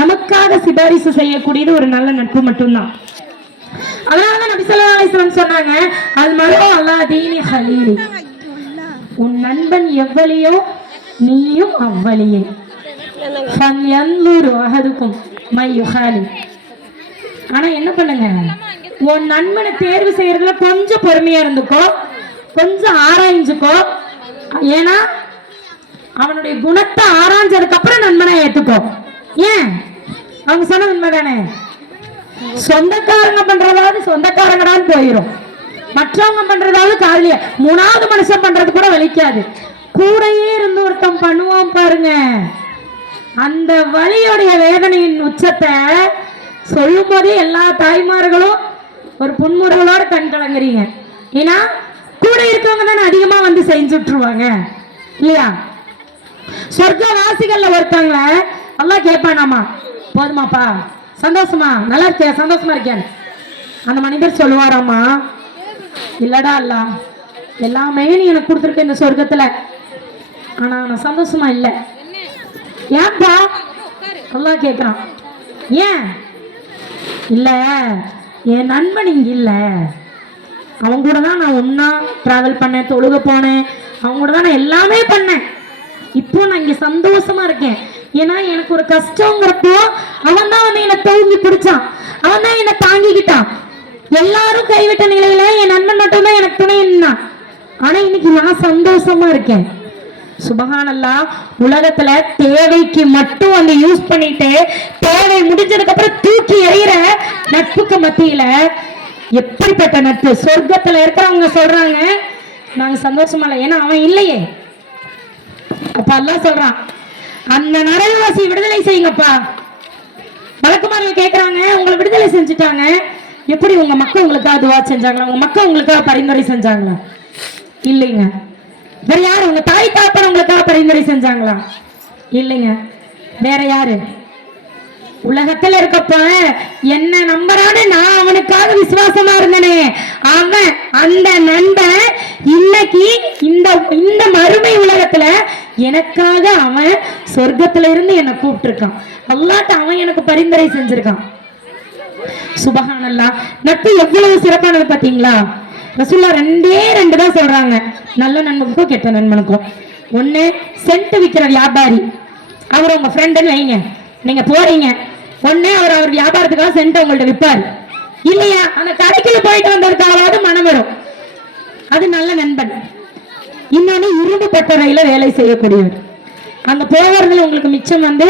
நமக்காக சிபாரிசு செய்யக்கூடியது ஒரு நல்ல நட்பு மட்டும்தான். அதனாலதான் நபி ஸல்லல்லாஹு அலைஹி வஸல்லம் சொன்னாங்க, அல் மர்உ அலா தீனி ஹலீலி. உன் நண்பன் எவ்வளியோ நீயும் அவ்வளியே. ஆனா என்ன பண்ணுங்க, உன் நண்பனை தேர்வு செய்யறதுல கொஞ்சம் பொறுமையா இருந்துக்கோ, கொஞ்சம் ஆராய்ஞ்சுக்கோ. ஏன்னா அவனுடைய குணத்தை ஆராய்ஞ்சதுக்கு அப்புறம் நண்பனை ஏத்துக்கோ. ஏன் அவங்க சொன்னது உண்மைதானே? சொந்தக்காரங்க பண்றதாவது சொந்தக்காரங்கடான்னு போயிரும், மற்றவங்க பண்றதாவது காதலிய மூணாவது மனுஷன் பண்றது கூட வலிக்காது. கூடையே இருந்து ஒருத்தன் பண்ணுவான் பாருங்க, அந்த வலியோடைய வேதனையின் உச்சத்தை சொல்லும் போதே எல்லா தாய்மார்களும் ஒரு புன்முறுவலோட கண் கலங்குறீங்க. ஏன்னா கூட இருக்கவங்க தானே அதிகமா வந்து செஞ்சுட்டுருவாங்க இல்லையா? சொர்க்க வாசிகள்ல ஒருத்தவங்க அல்லாஹ் கேட்பானாமா, போதுமாப்பா சந்தோஷமா நல்லா இருக்கியா சந்தோஷமா இருக்கியான்னு. அந்த மனிதர் சொல்லுவாராமா, இல்லடா அல்ல எல்லாமே நீ எனக்கு கொடுத்துருக்க இந்த சொர்க்கத்துல, ஆனா நான் சந்தோஷமா இல்ல. ஏன்பா? அல்லாஹ் கேக்குறான். ஏன் இல்ல? என் நண்பன் இங்க இல்ல, அவங்க கூட தான் நான் ஒன்னா டிராவல் பண்ணேன், தொழுக போனேன், அவங்க கூட தான் நான் எல்லாமே பண்ணேன். இப்போ நான் இங்க சந்தோஷமா இருக்கேன். ஏன்னா எனக்கு ஒரு கஷ்டங்கிறப்போ அவன் தான் வந்து என்னை தூங்கி பிடிச்சான், அவன் தான் என்னை தாங்கிக்கிட்டான். எல்லாரும் கைவிட்ட நிலையில என் நண்பன் மட்டும் தான் எனக்கு துணை இருந்தான். ஆனா இன்னைக்கு நான் சந்தோஷமா இருக்கேன். சுபஹானல்லாஹ். உலகத்துல தேவைக்கு மட்டும் வந்து யூஸ் பண்ணிட்டு தேவை முடிஞ்சதுக்கு அப்புறம் தூக்கி எறிகிற நட்புக்கு மத்தியில எப்படிப்பட்ட நட்பு? சொர்க்கத்துல இருக்கிறவங்க சொல்றாங்க நாங்க சந்தோஷமா இல்லை, ஏன்னா அவன் இல்லையே. அப்ப அல்லாஹ் சொல்றான், அந்த நரகவாசி விடுதலை செய்யுங்கப்பா. வழக்குமார்கள் கேட்கறாங்க, உங்களை விடுதலை செஞ்சுட்டாங்க, எப்படி உங்க மக்கள் உங்களுக்காக துவா செஞ்சாங்களா? உங்க மக்கள் உங்களுக்காக பரிந்துரை செஞ்சாங்களா? இல்லைங்க. வேற யாரு? உங்க தாய் தாப்பன் உங்களுக்காக பரிந்துரை செஞ்சாங்களா? இல்லைங்க. வேற யாரு? உலகத்துல இருக்கப்ப என்ன நம்பரான்னு நான் அவனுக்காக விசுவாசமா இருந்தனே, அவன் அந்த நண்பன் இன்னைக்கு இந்த இந்த மறுமை உலகத்துல எனக்காக அவன் சொர்க்கத்துல இருந்து என்னை கூப்பிட்டு இருக்கான். அல்லாட்ட அவன் எனக்கு பரிந்துரை செஞ்சிருக்கான். சுபஹானல்லாஹ். நட்பு எவ்வளவு சிறப்பானது பாத்தீங்களா? ரசூல்லா ரெண்டு தான் சொல்றாங்க, நல்ல நண்பனுக்கும் கெட்ட நண்பனுக்கும். ஒண்ணு, சென்ட் விற்கிற வியாபாரி, அவர் உங்க ஃப்ரெண்டுன்னு வைங்க, நீங்க போறீங்க, ஒண்ணு அவர் வியாபாரத்துக்காக சென்ட் உங்கள்ட்ட விற்பாரு, இல்லையா அந்த கடைக்குள்ள போயிட்டு வந்ததுக்காவது மனம் வரும், அது நல்ல நண்பன். இன்னொன்னு, இரும்பு பட்டறையில வேலை செய்யக்கூடியவர், அங்க போவர்கள் உங்களுக்கு மிச்சம் வந்து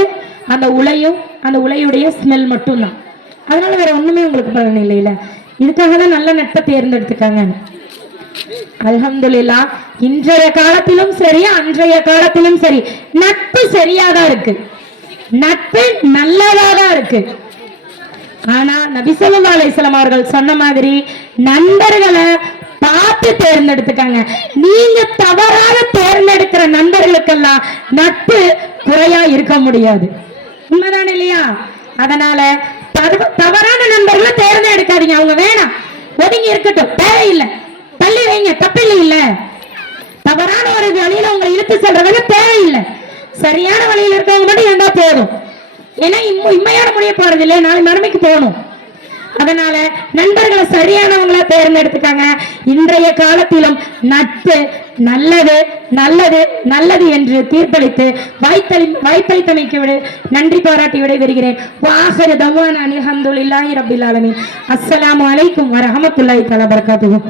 அந்த உலையும் அந்த உலையுடைய ஸ்மெல் மட்டும்தான், அதனால வேற ஒண்ணுமே உங்களுக்கு பலன் இல்லையில. இதுக்காக தான் நல்ல நட்பை தேர்ந்தெடுத்துக்காங்க. அல்ஹம்துலில்லாஹ். இன்றைய காலத்திலும் சரி அன்றைய காலத்திலும் சரி நட்பு சரியாதான் இருக்கு, நட்பு நல்லதாதான் இருக்கு. ஆனா நபி ஸல்லல்லாஹு அலைஹி வஸல்லம் அவர்கள் சொன்ன மாதிரி நண்பர்களை பார்த்து தேர்ந்தெடுத்துக்காங்க. நீங்க தவறாக தேர்ந்தெடுக்கிற நண்பர்களுக்கெல்லாம் நட்பு குறையா இருக்க முடியாது. உண்மைதான் இல்லையா? அதனால தவறான நண்பர்களை தேர்ந்தெடுக்காதீங்க. அவங்க வேணாம், ஒதுங்கி இருக்கட்டும், தேவையில்லை, தள்ளி வைங்க, தப்பில்லை. இல்ல, தவறான ஒரு வழியில உங்களை இழுத்து செல்றவங்க தேவையில்லை, சரியான வழியில் இருக்கவங்க மட்டும் இருந்தா போதும். ஏன்னா இம்மையான முடிய போறது இல்லை, நாளை மறுமைக்கு போகணும். அதனால நண்பர்களை சரியானவங்களா தேர்ந்தெடுத்துக்காங்க. இன்றைய காலத்திலும் நட்பு நல்லது நல்லது நல்லது என்று தீர்ப்பளித்து வாய்ப்பளித்தமைக்கு விட நன்றி பாராட்டி விடைபெறுகிறேன். வாஹிரு தவானா அல்ஹம்துலில்லாஹி ரப்பில் ஆலமீன். அஸ்ஸலாமு அலைக்கும் வரஹ்மத்துல்லாஹி தஆலா வபரகாத்துஹு.